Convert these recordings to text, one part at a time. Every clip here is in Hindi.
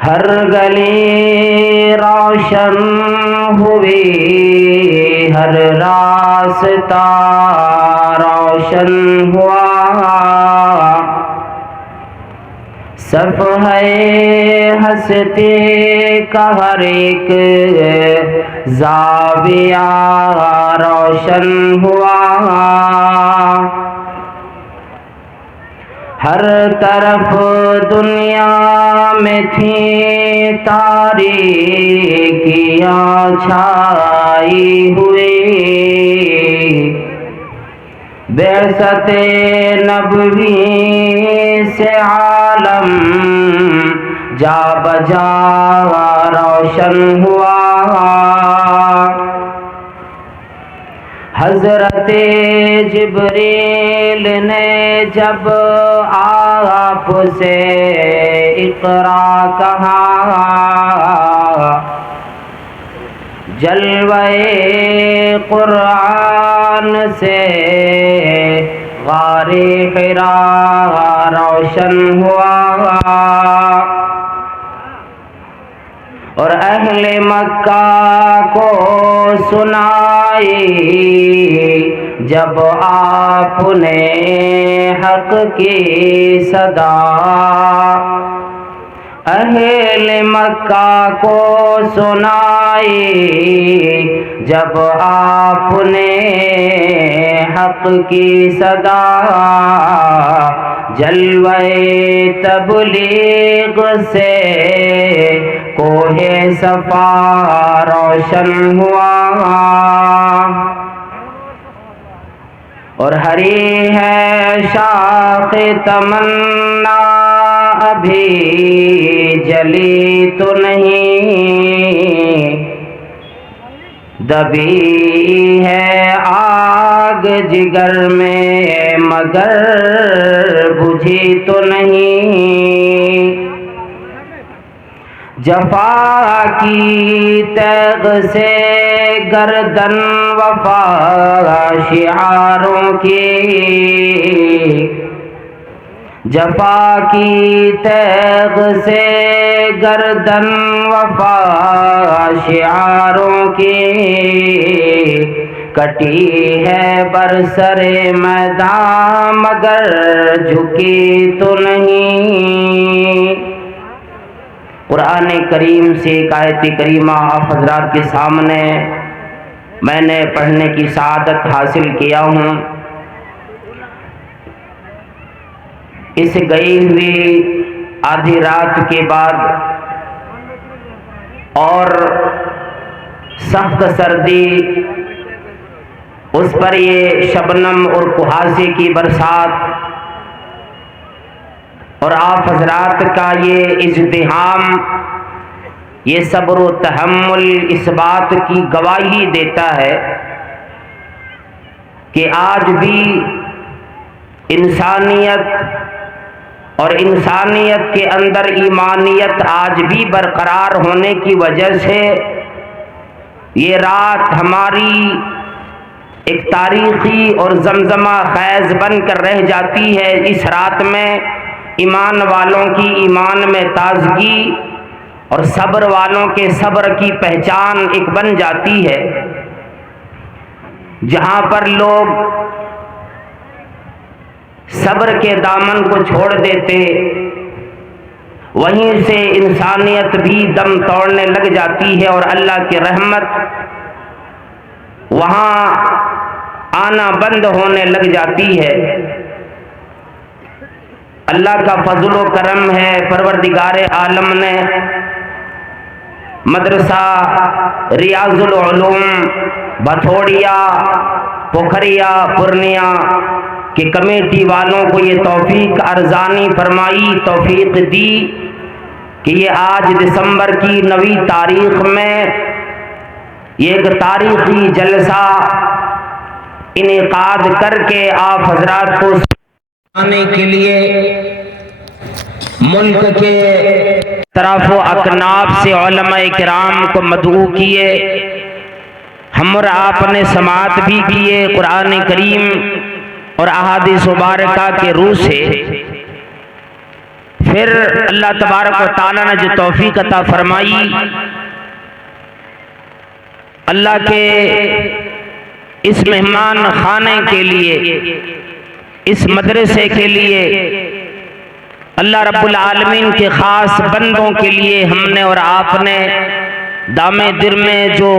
हर गली रोशन हुई, हर रास्ता रोशन हुआ। सफ है हंसते का हर एक ज़ाविया रोशन हुआ। हर तरफ दुनिया में थी तारीकियां छाई हुई। बेअसते नबवी से आलम जा बजा रोशन हुआ। हज़रते जिब्रील ने जब आपसे इक़रा कहा, जलवे कुरान से गारे हिरा रोशन हुआ। और अहले मक्का को सुनाई जब आपने हक की सदा। अहले मक्का को सुनाई जब आपने हक की सदा। जलवे तबलीग से कोहे सफा रोशन हुआ। और हरी है शाख तमन्ना अभी जली तो नहीं। दबी है आग जिगर में मगर बुझी तो नहीं। जफा की तग से गर्दन वफा शिआरों की। जफा की तग से गर्दन वफा शिआरों की। कटी है बरसरे मैदान मगर झुकी तो नहीं। कुरान करीम से एक आयत करीमा आप हजरात के सामने मैंने पढ़ने की सआदत हासिल किया हूँ। इस गई हुई आधी रात के बाद और सख्त सर्दी, उस पर ये शबनम और कुहासे की बरसात और आप हजरात का ये इज़्तिहाम, ये सब्र व तहम्मुल इस बात की गवाही देता है कि आज भी इंसानियत और इंसानियत के अंदर ईमानियत आज भी बरकरार होने की वजह से ये रात हमारी एक तारीखी और जमजमा खैज बनकर रह जाती है। इस रात में ईमान वालों की ईमान में ताजगी और सब्र वालों के सब्र की पहचान एक बन जाती है। जहाँ पर लोग सब्र के दामन को छोड़ देते, वहीं से इंसानियत भी दम तोड़ने लग जाती है और अल्लाह की रहमत वहाँ आना बंद होने लग जाती है। अल्लाह का फजल व करम है, परवरदिगार आलम ने मदरसा रियाजुल उलूम भथोड़िया पोखरिया पूर्णिया के कमेटी वालों को ये तौफीक अर्जानी फरमाई, तौफीक दी कि ये आज दिसंबर की 9वीं तारीख में ये एक तारीखी जलसा इनेकाद करके आप हजरात को आने के लिए मुल्क के तरफ अकनाब से उलमाए किराम को मदऊ किए। हम और आपने समात भी किए। कुरान करीम और अहादीस मुबारका के रूह से फिर अल्लाह तबारक व तआला ने जो तौफीक अता फरमाई, अल्लाह के इस मेहमान खाने के लिए, इस मदरसे के लिए, अल्लाह रब्बुल आलमीन के ख़ास बंदों के लिए हमने और आपने दामे दिल में जो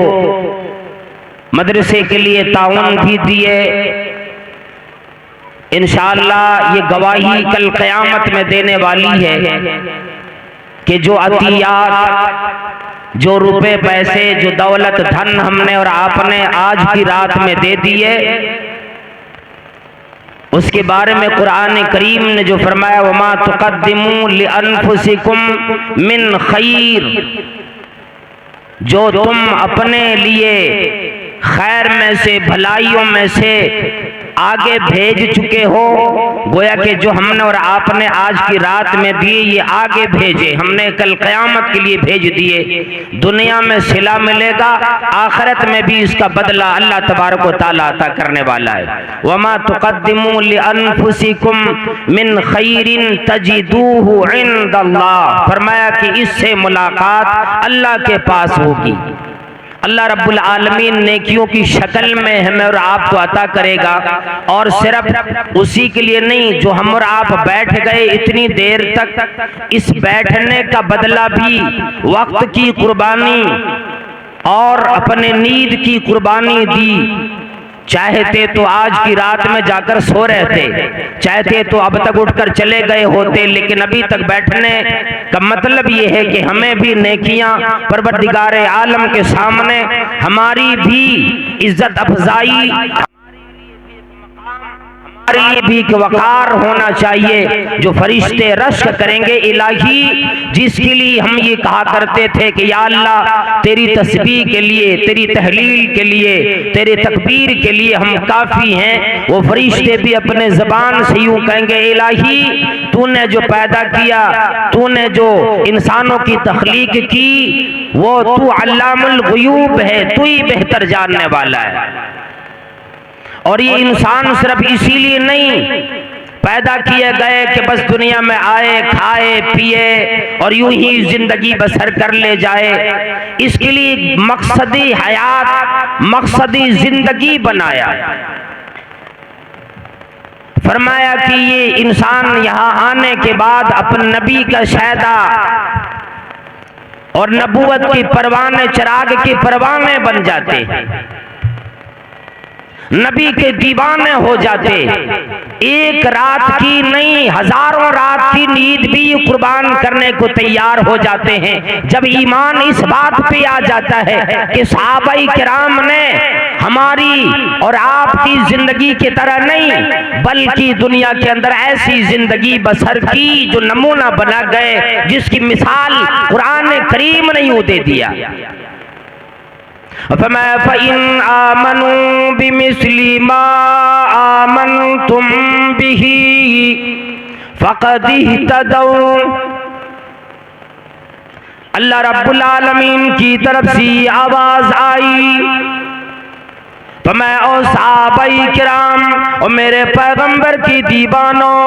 मदरसे के लिए ताउन भी दिए, इंशाअल्लाह ये गवाही कल क़यामत में देने वाली है कि जो अतियात, जो रुपए पैसे, जो दौलत धन हमने और आपने आज की रात में दे दिए, उसके बारे में कुरान करीम ने जो फरमाया, वमा तुक़द्दिमू लिअन्फुसिकुम मिन खैर, जो तुम अपने लिए खैर में से, भलाइयों में से आगे भेज चुके हो, गोया कि जो हमने और आपने आज की रात में दिए ये आगे भेजे, हमने कल क़यामत के लिए भेज दिए। दुनिया में सिला मिलेगा, आखिरत में भी इसका बदला अल्लाह तबारक व तआला अता करने वाला है। वमा तुक़द्दिमू लिअन्फुसिकुम मिन खैरिन तजिदूहु इंदल्लाह, फरमाया कि इससे मुलाकात अल्लाह के पास होगी। अल्लाह रब्बुल आलमीन नेकियों की शक्ल में हमें और आपको अता करेगा, और सिर्फ उसी के लिए नहीं, जो हम और आप बैठ गए इतनी देर तक, इस बैठने का बदला भी वक्त की कुर्बानी और अपने नींद की कुर्बानी दी। चाहते तो आज की रात में जाकर सो रहे थे, चाहते तो अब तक उठकर चले गए होते, लेकिन अभी तक बैठने का मतलब ये है कि हमें भी नेकियां परवरदिगार आलम के सामने हमारी भी इज्जत अफजाई, हमारे लिए भी एक वकार होना चाहिए, जो फरिश्ते रश्क करेंगे इलाही, जिसके लिए हम ये कहा करते थे कि या अल्लाह तेरी तस्बीह के लिए, तेरी तहलील के लिए, तेरे तकबीर के लिए हम काफ़ी हैं। वो फरिश्ते भी अपने ज़बान से यूँ कहेंगे, इलाही तूने जो पैदा किया, तूने जो इंसानों की तख्लीक की, वो तू अल्लामुल गुयूब है, तू ही बेहतर जानने वाला है। और ये इंसान सिर्फ इसीलिए नहीं पैदा किए गए कि बस दुनिया में आए, खाए पिए और यूं ही जिंदगी बसर कर ले जाए, इसके लिए मकसदी हयात, मकसदी जिंदगी बनाया। फरमाया कि ये इंसान यहाँ आने के बाद अपने नबी का शहदा और नबूवत की परवाने, चिराग के परवाने बन जाते, नबी के दीवाने हो जाते, एक रात की नहीं हजारों रात की नींद भी कुर्बान करने को तैयार हो जाते हैं। जब ईमान इस बात पे आ जाता है कि सहाबाई किराम ने हमारी और आपकी जिंदगी की तरह नहीं, बल्कि दुनिया के अंदर ऐसी जिंदगी बसर की जो नमूना बना गए, जिसकी मिसाल कुरान करीम ने यूं दे दिया। फ़इन आमनू बिमिस्ली मा आमनतुम बिही फ़क़द इह्तदौ। अल्लाह रब्बुल आलमीन की तरफ से आवाज आई, तो मैं और सहाबाई किराम और मेरे पैगंबर की दीवानों,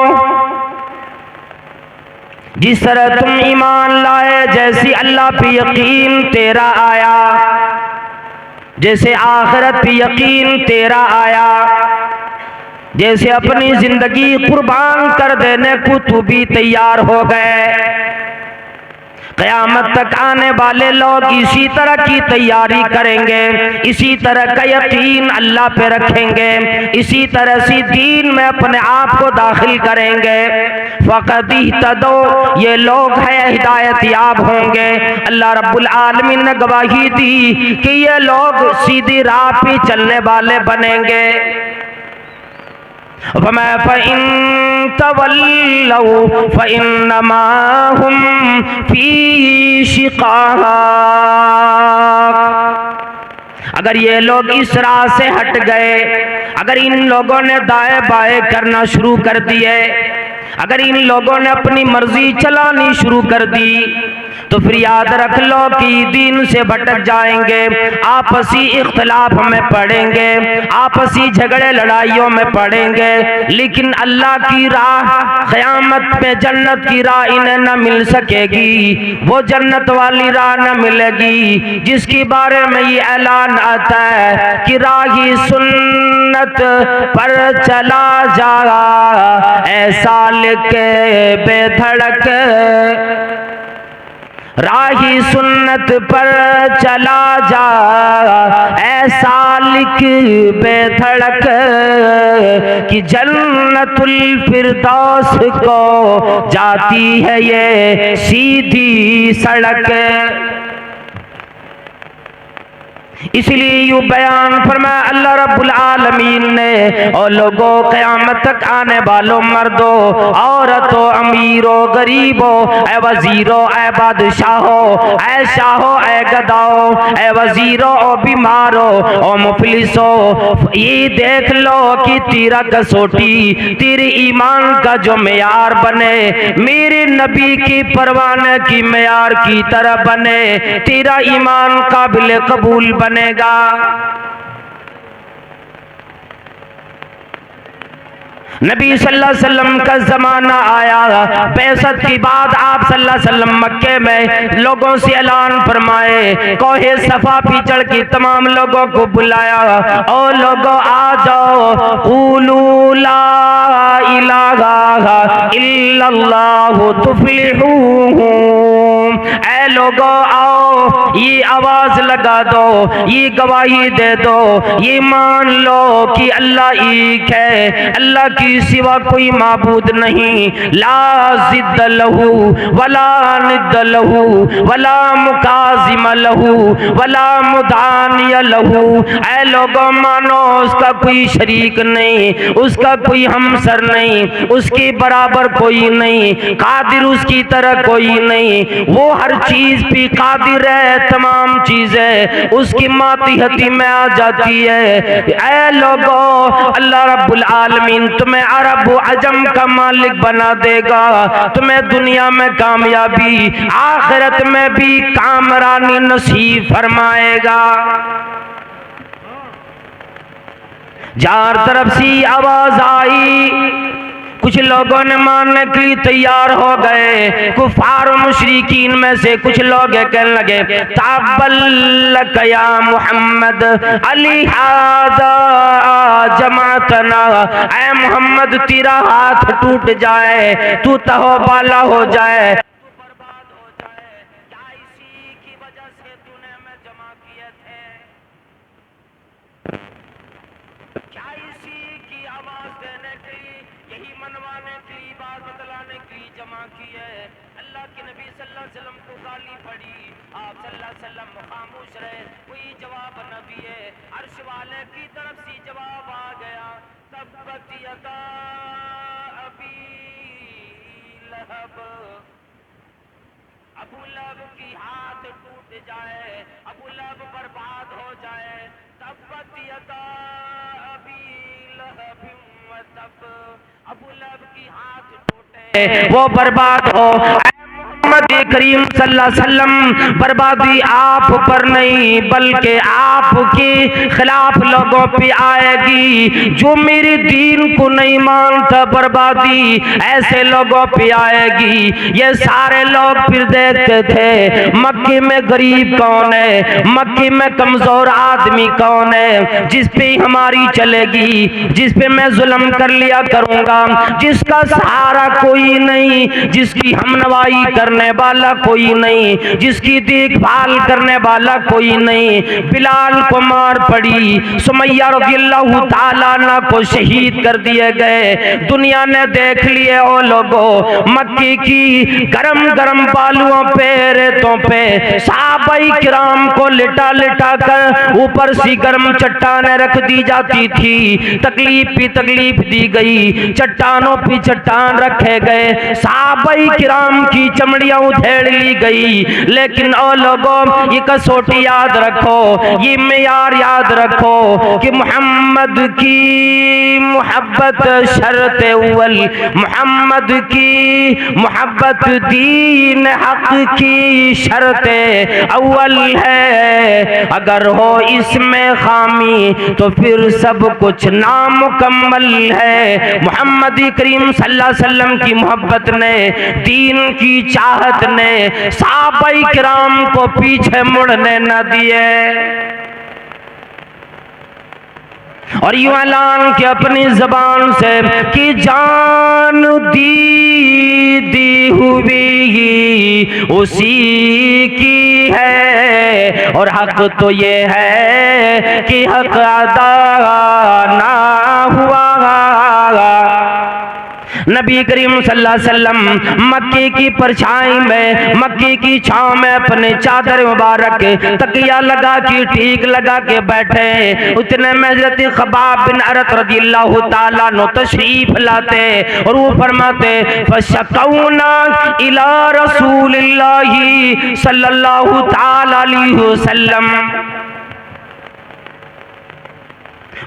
जिस तरह तुम ईमान लाए, जैसी अल्लाह पे यकीन तेरा आया, जैसे आखिरत पे यकीन तेरा आया, जैसे अपनी जिंदगी कुर्बान कर देने को तू भी तैयार हो गए, क़यामत तक आने वाले लोग इसी तरह की तैयारी करेंगे, इसी तरह का यकीन अल्लाह पे रखेंगे, इसी तरह से दीन में अपने आप को दाखिल करेंगे। फ़क़द इह्तदौ, ये लोग हैं हिदायत याब होंगे। अल्लाह रब्बुल आलमीन ने गवाही दी कि ये लोग सीधी राह पे चलने वाले बनेंगे। फ़इन तवल्लौ फ़इन्नमा हुम फ़ी शिक़ाक़, अगर ये लोग इस राह से हट गए, अगर इन लोगों ने दाएं बाएं करना शुरू कर दिए, अगर इन लोगों ने अपनी मर्जी चलानी शुरू कर दी, तो फिर याद रख लो कि दीन से भटक जाएंगे, आपसी इख्तलाफ में पड़ेंगे, आपसी झगड़े लड़ाइयों में पड़ेंगे। लेकिन अल्लाह की राह, क़यामत पे जन्नत की राह इन्हें न मिल सकेगी। वो जन्नत वाली राह न मिलेगी जिसके बारे में ये ऐलान आता है कि राही सुन्नत पर चला जा, ऐसा लिखे बेधड़क। राही सुन्नत पर चला जा, ऐसा लिख बेधड़क कि जन्नतुल फिरदौस को जाती है ये सीधी सड़क। इसलिए यूं बयान फरमाया अल्लाह रब्बुल आलमीन ने, और लोगों क़यामत तक आने वालों मर्दों औरतों अमीरों गरीबों, ए वजीरों ए बादशाहों, ए शाहों ए गदाओं, ए वजीरों और बीमारों और मुफलिसों, ये देख लो कि तेरा कसौटी तेरे ईमान का जो मेयार बने, मेरे नबी की परवाने की मेयार की तरह बने, तेरा ईमान काबिल कबूल बनेगा। नबी सल्लल्लाहु अलैहि वसल्लम का जमाना आया, बैसत की बात आप सल्लल्लाहु अलैहि वसल्लम मक्के में लोगों से ऐलान फरमाए, कोहे सफा पे चढ़ के तमाम लोगों को बुलाया, और लोगों आ जाओ, क़ूलू ला इलाहा इल्लल्लाहु तुफ्लिहून। ऐ लोगों आओ, ये आवाज लगा दो, ये गवाही दे दो, ये मान लो कि अल्लाह एक है, अल्लाह की सिवा कोई माबूद नहीं। ला जिद्द लहू वला निद्द लहू वला मुकाजिम लहू वला मुदानिय लहू। ऐ लोगों मानो उसका कोई शरीक नहीं, उसका कोई हमसर नहीं, उसके बराबर कोई नहीं, कादिर उसकी तरह कोई नहीं। वो हर चीज पे कादिर है, तमाम चीजें उसकी मातिहती में आ जाती है। ऐ लोगों, अल्लाह रब्बुल आलमीन तुम्हें अरब अजम का मालिक बना देगा, तुम्हें दुनिया में कामयाबी आखिरत में भी कामरानी नसीब फरमाएगा। चार तरफ से आवाज आई, कुछ लोगों ने मानने के लिए तैयार हो गए। कुफार मुशरिकीन में से कुछ लोग कहने लगे, तब्बलक या मोहम्मद अली हादा जमातना। ऐ मोहम्मद तेरा हाथ टूट जाए, तू तहबाला हो जाए, तू बर्बाद हो जाए। क्या इसी की वजह से तूने हमें जमा किए थे? क्या इसी की आवाज देने के लिए, यही मनवाने के लिए, बात बतलाने के लिए जमा की है? अल्लाह के नबी सल्लल्लाहु अलैहि वसल्लम को गाली पड़ी, आप सल्लल्लाहु अलैहि वसल्लम खामोश रहे, कोई जवाब न दिए। अर्श वाले की तरफ से जवाब आ गया, तब्बत यदा अबी लहब। अबू लहब की हाथ टूट जाए, अबू लहब बर्बाद हो जाए। तब्बत यदा अबी लहब व तब, अबू लहब की हाथ टूटे, वो बर्बाद हो। मोहम्मद करीम सल्लल्लाहु अलैहि वसल्लम, बर्बादी आप पर नहीं बल्कि आपके खिलाफ लोगों पे आएगी। जो मेरे दीन को नहीं मानता, बर्बादी ऐसे लोगों पे आएगी। ये सारे लोग फिर देखते थे मक्के में गरीब कौन है, मक्के में कमजोर आदमी कौन है, जिस पे हमारी चलेगी, जिस पे मैं जुल्म कर लिया करूंगा, जिसका सहारा कोई नहीं, जिसकी हमनवाई करने वाला कोई नहीं, जिसकी देखभाल करने वाला कोई नहीं। बिलाल को मार पड़ी, सुमैया रज़ियल्लाहु ताला अन्हा को शहीद कर दिए गए। दुनिया ने देख लिए ओ लोगों, मक्के की गरम गरम बालुओं पे, रेतों पे सहाबाई किराम को लिटा लिटा कर ऊपर सी गर्म चट्टानें रख दी जाती थी। तकलीफ पे तकलीफ दी गई, चट्टानों पे चट्टान रखे गए। सहाबाई किराम की चमड़ियां कसौटियां उधेड़ ली गई। लेकिन ओ लोगों, ये कसौटी याद रखो, ये मेयार याद रखो कि मोहम्मद की मोहब्बत शर्त अव्वल, मोहम्मद की मोहब्बत दीन हक की शर्त अव्वल है। अगर हो इसमें खामी तो फिर सब कुछ नामुकम्मल है। मोहम्मद करीम सल्लल्लाहु अलैहि वसल्लम की मोहब्बत ने, दीन की चाहत ने सहाबाए किराम को पीछे मुड़ने न दिए और यूं ऐलान किया अपनी जबान से कि जान दी हुई उसी की है और हक तो ये है कि हक अदा ना हुआ। नबी करीम सल्लल्लाहु अलैहि वसल्लम मक्के की परछाई में, मक्के की छांव में अपने चादर मुबारक तकिया लगा के ठीक लगा के बैठे। उतने में हज़रत खबाब बिन अरत रज़ियल्लाहु ताला अन्हु तशरीफ लाते और वो फरमाते फशकौना इला रसूलिल्लाहि सल्लल्लाहु ताला अलैहि वसल्लम।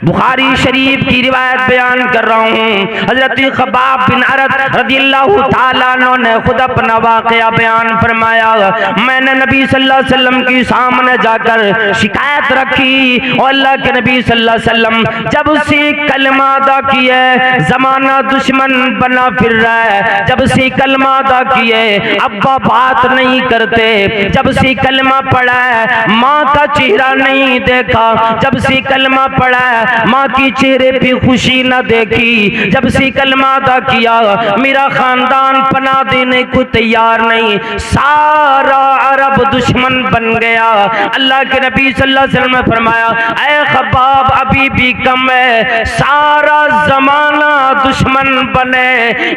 बुखारी शरीफ की रिवायत बयान कर रहा हूँ। हजरत खबाब बिन अरत रज़ियल्लाहु ताला अन्हु ने खुद अपना वाक़या बयान फरमाया। मैंने नबी सल्लल्लाहु अलैहि वसल्लम की सामने जाकर शिकायत रखी और अल्लाह के नबी सल्लल्लाहु अलैहि वसल्लम जब से कलमा अदा किए जमाना दुश्मन बना फिर रहा है। जब से कलमा अदा किए अब्बा बात नहीं करते। जब से कलमा पढ़ा है माँ का चेहरा नहीं देखा। जब से कलमा पढ़ा है माँ की चेहरे पे खुशी न देखी। जब से कलमा अदा किया मेरा खानदान पना देने को तैयार नहीं, सारा अरब दुश्मन बन गया। अल्लाह के नबी सल्लल्लाहु अलैहि वसल्लम ने फरमाया ऐ खबाब अभी भी कम है, सारा जमाना दुश्मन बने,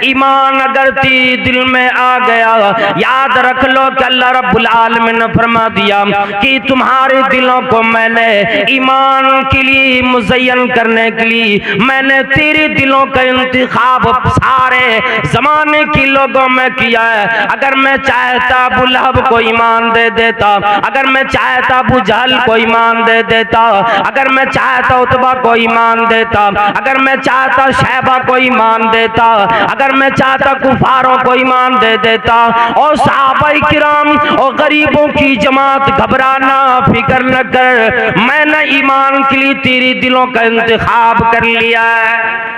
ईमान अगर तेरे दिल में आ गया याद रख लो कि अल्लाह रब्बुल आलमीन ने फरमा दिया कि तुम्हारे दिलों को मैंने ईमान के लिए मुज़य्यन करने के लिए मैंने तेरे दिलों का इंतखाब सारे जमाने के लोगों में किया है। अगर मैं चाहता अबू लहब को ईमान दे देता, अगर मैं चाहता अबू जहल को ईमान दे देता, अगर मैं चाहता उतबा को ईमान देता, अगर मैं चाहता शैबा को ईमान देता, अगर मैं चाहता कुफारों को ईमान दे देता और सहाबाए किराम और गरीबों की जमात घबराना फिक्र न कर, मैंने ईमान के लिए तेरे दिलों का इंतखाब कर लिया है।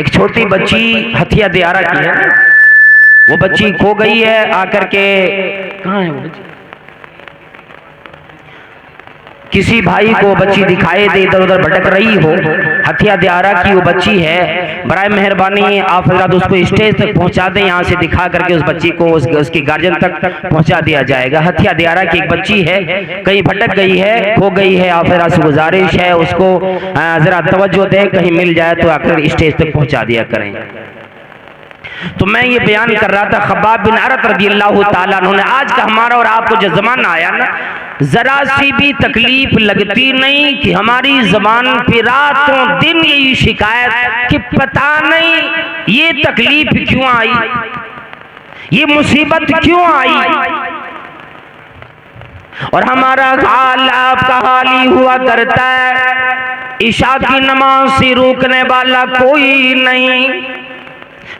एक छोटी बच्ची हथिया दियारा की है, वो बच्ची खो गई है। आकर के कहाँ है वो बच्ची? किसी भाई को बच्ची दिखाई दे इधर उधर भटक रही हो, हथिया दियारा की वो बच्ची है, बराए मेहरबानी आप हजरात उसको स्टेज तक पहुंचा दें। यहाँ से दिखा करके उस बच्ची को उसकी गार्जियन तक पहुंचा दिया जाएगा। हथिया दियारा की एक बच्ची है, कहीं भटक गई है, खो गई है। आप हजरात से गुजारिश है उसको जरा तवज्जो दें, कहीं मिल जाए तो आकर स्टेज तक पहुंचा दिया करें। तो मैं ये बयान कर रहा था खबाब बिन अरत रज़ियल्लाहु ताला अन्हु ने, आज का हमारा और आपको जो जमाना आया ना, जरा सी भी तकलीफ लगती नहीं कि हमारी जबान पे रातों दिन यही शिकायत कि पता नहीं ये तकलीफ क्यों आई, ये मुसीबत क्यों आई। और हमारा हाल आपका हाल ही हुआ करता है, इशा की नमाज से रोकने वाला कोई नहीं,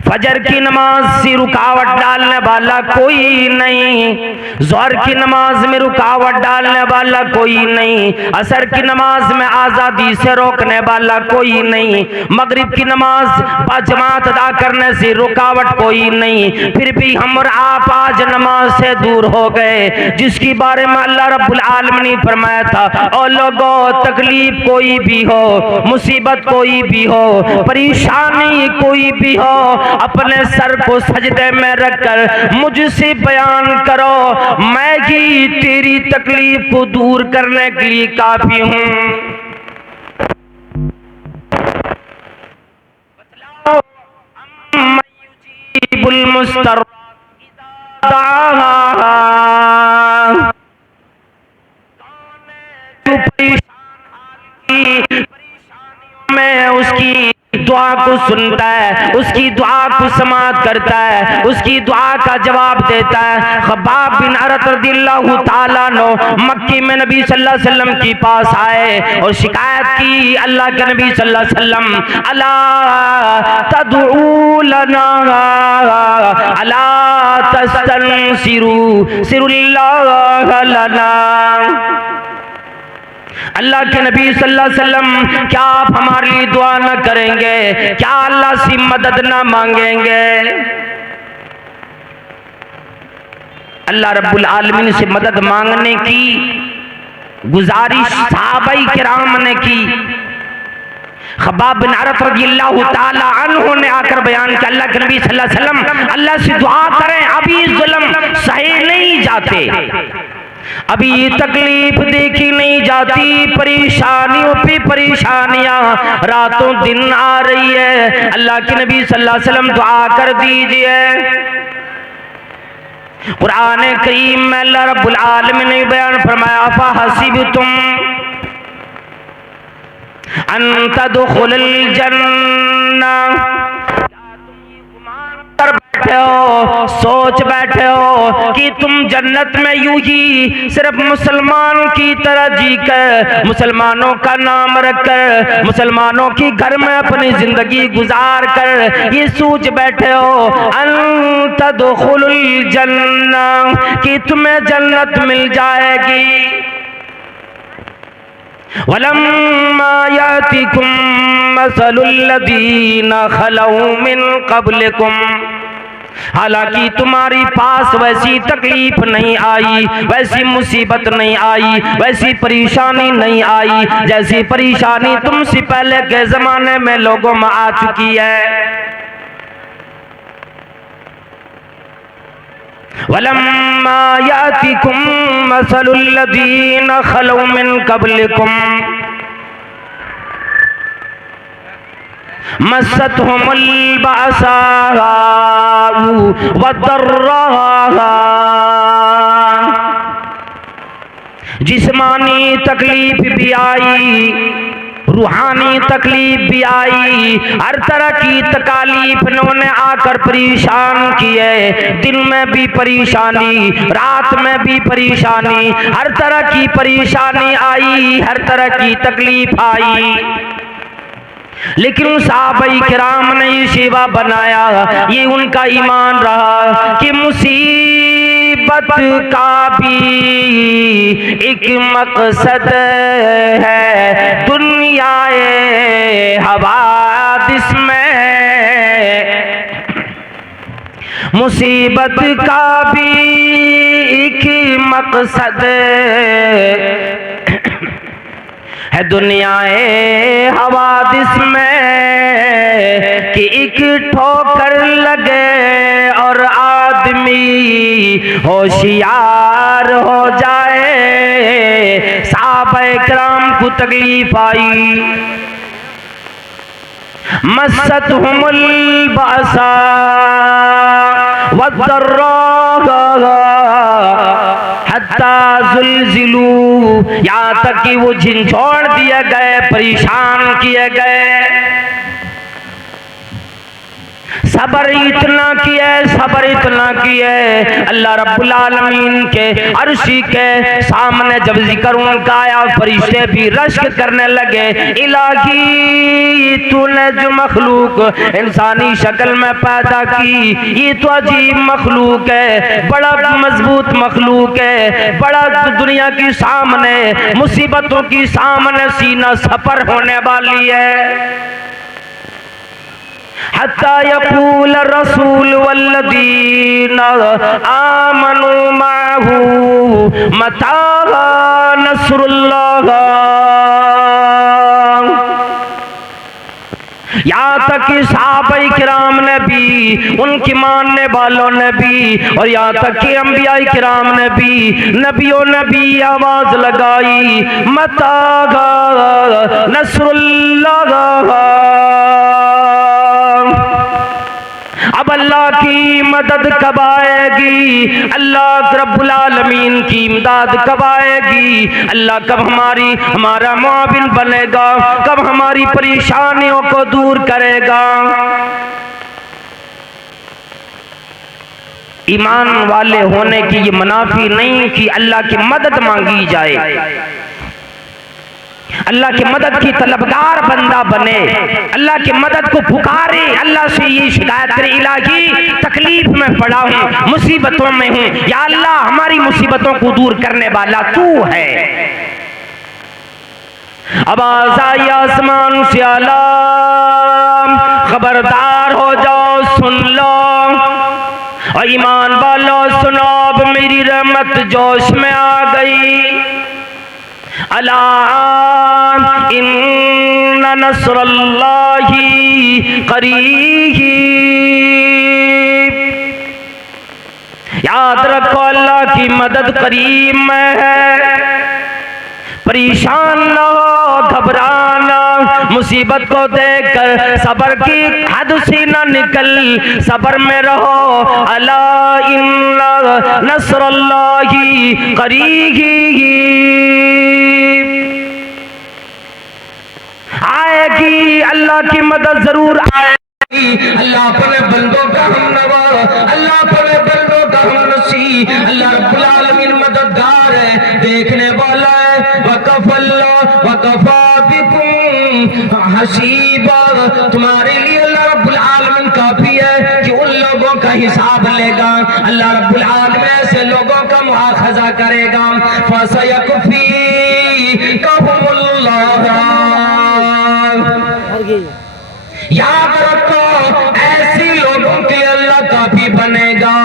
फजर की नमाज से रुकावट डालने वाला कोई नहीं, ज़ोहर की नमाज में रुकावट डालने वाला कोई नहीं, असर की नमाज में आज़ादी से रोकने वाला कोई नहीं, मगरिब की नमाज बाजमात अदा करने से रुकावट कोई नहीं। फिर भी हम और आप आज नमाज से दूर हो गए, जिसकी बारे में अल्लाह रब्बुल आलमीन ने फरमाया था और लोगों तकलीफ कोई भी हो, मुसीबत कोई भी हो, परेशानी कोई भी हो, अपने सर को सजदे में रखकर मुझसे बयान करो, मैं ही तेरी तकलीफ को दूर करने के लिए काफी हूं। मुजीबुल मुस्तर की दुआ को सुनता है, उसकी दुआ को समाअत करता है, उसकी दुआ का जवाब देता है। खब्बाब बिन अरत रज़ियल्लाहु ताला अन्हु मक्के में नबी सल्लल्लाहु अलैहि वसल्लम के पास आए और शिकायत की, अल्लाह के नबी सल्लल्लाहु अलैहि वसल्लम, अला तदऊ लना अला तस्तनसिरू सिरुल्लाह लना। अल्लाह के नबी सल्लल्लाहु अलैहि वसल्लम, क्या आप हमारे लिए दुआ न करेंगे? क्या अल्लाह से मदद न मांगेंगे? अल्लाह रब्बुल आलमीन से मदद मांगने की गुजारिश सहाबाई किराम ने की। खब्बाब बिन अरत रज़ियल्लाहु ताला अन्हु ने आकर बयान किया, अल्लाह के नबी सल्लल्लाहु अलैहि वसल्लम, अल्लाह से दुआ करें, अभी जुल्म सहे नहीं जाते, अभी तकलीफ देखी नहीं जाती, परेशानियों पे परेशानियां रातों दिन आ रही है। अल्लाह के नबी सल्लल्लाहु अलैहि वसल्लम दुआ कर दीजिए। कुरान करीम में अल्लाह रब्बुल आलमीन ने बयान फरमाया, फहसिबतुम अन तदखुलुल जन्ना, बैठे हो, सोच बैठे हो कि तुम जन्नत में यूं ही सिर्फ मुसलमान की तरह जी कर, मुसलमानों का नाम रखकर, मुसलमानों की घर में अपनी जिंदगी गुजार कर ये सोच बैठे हो अन तदखुलुल जन्ना, कि तुम्हें जन्नत मिल जाएगी। वलम्मा यातिकुम मसलुल लदीना खलौ मिन क़ब्लिकुम, हालांकि तुम्हारी पास वैसी तकलीफ नहीं आई, वैसी मुसीबत नहीं आई, वैसी परेशानी नहीं आई जैसी परेशानी तुमसे पहले के जमाने में लोगों में आ चुकी है। वलम्मा यातिकुम मसलुल लदीना खलौ मिन क़ब्लिकुम मस्सतहुमुल बअसाउ वद्दर्रा, जिस्मानी तकलीफ भी आई, रूहानी तकलीफ भी आई, हर तरह की तकालीफ इन्होंने आकर परेशान किए, दिन में भी परेशानी, रात में भी परेशानी, हर तरह की परेशानी आई, हर तरह की तकलीफ आई। लेकिन सहाबाई किराम ने ये सेवा बनाया, ये उनका ईमान रहा कि मुसीबत का भी एक मकसद है, दुनियाए हवादिस में मुसीबत का भी एक मकसद है, दुनियाए हवादिस में कि एक ठोकर लगे और आदमी होशियार हो जाए। सहाबाए किराम को तकलीफ आई, मस्सतहुमुल बअसा वद्दर्रा हत्ता जुल्जिलू, यहाँ तक कि वो झिंझोड़ दिए गए, परेशान किए गए। सबर इतना किए, सबर इतना किए, अल्लाह रब्बुल आलमीन के अर्शी के सामने जब जिक्र उनका आया, फरिश्ते भी रश्क करने लगे, इलाही तूने जो मखलूक इंसानी शक्ल में पैदा की, ये तो अजीब मखलूक है, बड़ा मजबूत मखलूक है, बड़ा दुनिया की सामने मुसीबतों की सामने सीना सफर होने वाली है। हत्ता यक़ूल रसूल वल्लज़ीना आमनू माहू मता नस्रुल्लाह, यहाँ तक कि सहाबाए किराम ने भी, उनके मानने वालों ने भी, और यहाँ तक कि अंबिया किराम ने भी, नबियों ने भी आवाज लगाई, मता नस्रुल्लाह, अब अल्लाह की मदद कब आएगी, अल्लाह रब्बुल आलमीन की इमदाद कब आएगी, अल्लाह कब हमारा मुआविन बनेगा, कब हमारी परेशानियों को दूर करेगा। ईमान वाले होने की ये मुनाफी नहीं कि अल्लाह की मदद मांगी जाए, अल्लाह की मदद की तलबगार बंदा बने, अल्लाह की मदद को पुकारे, अल्लाह से ये शिकायत करे, इलाही तकलीफ में पड़ा हूँ, मुसीबतों में हूँ, या अल्लाह हमारी मुसीबतों को दूर करने वाला तू है। आवाज़ आई आसमान से अलार्म, खबरदार हो जाओ, सुन लो और ईमान वालों सुनो, अब मेरी रहमत जोश में आ गई। अला इन्ना नस्रुल्लाहि करीब, याद रखो अल्लाह की मदद करीब में है। परेशान न हो, घबराना, मुसीबत को देखकर सबर की हद से न निकल, सबर में रहो। अला इन्ना नस्रुल्लाहि करीब, आएगी अल्लाह की मदद जरूर आएगी। अल्लाह अपने बंदों का हमनवा, अल्लाह अपने बंदों का हमनसी, अल्लाह रब्बुल आलमीन मददगार है, देखने वाला है। वकफा बिकुम हसीबा, तुम्हारे लिए अल्लाह रब्बुल आलमीन काफी है कि उन लोगों का हिसाब लेगा। अल्लाह रब्बुल आलमीन ऐसे लोगों का मुआखजा करेगा। फसयकफी याद रखो ऐसी लोगों के अल्लाह काफी बनेगा।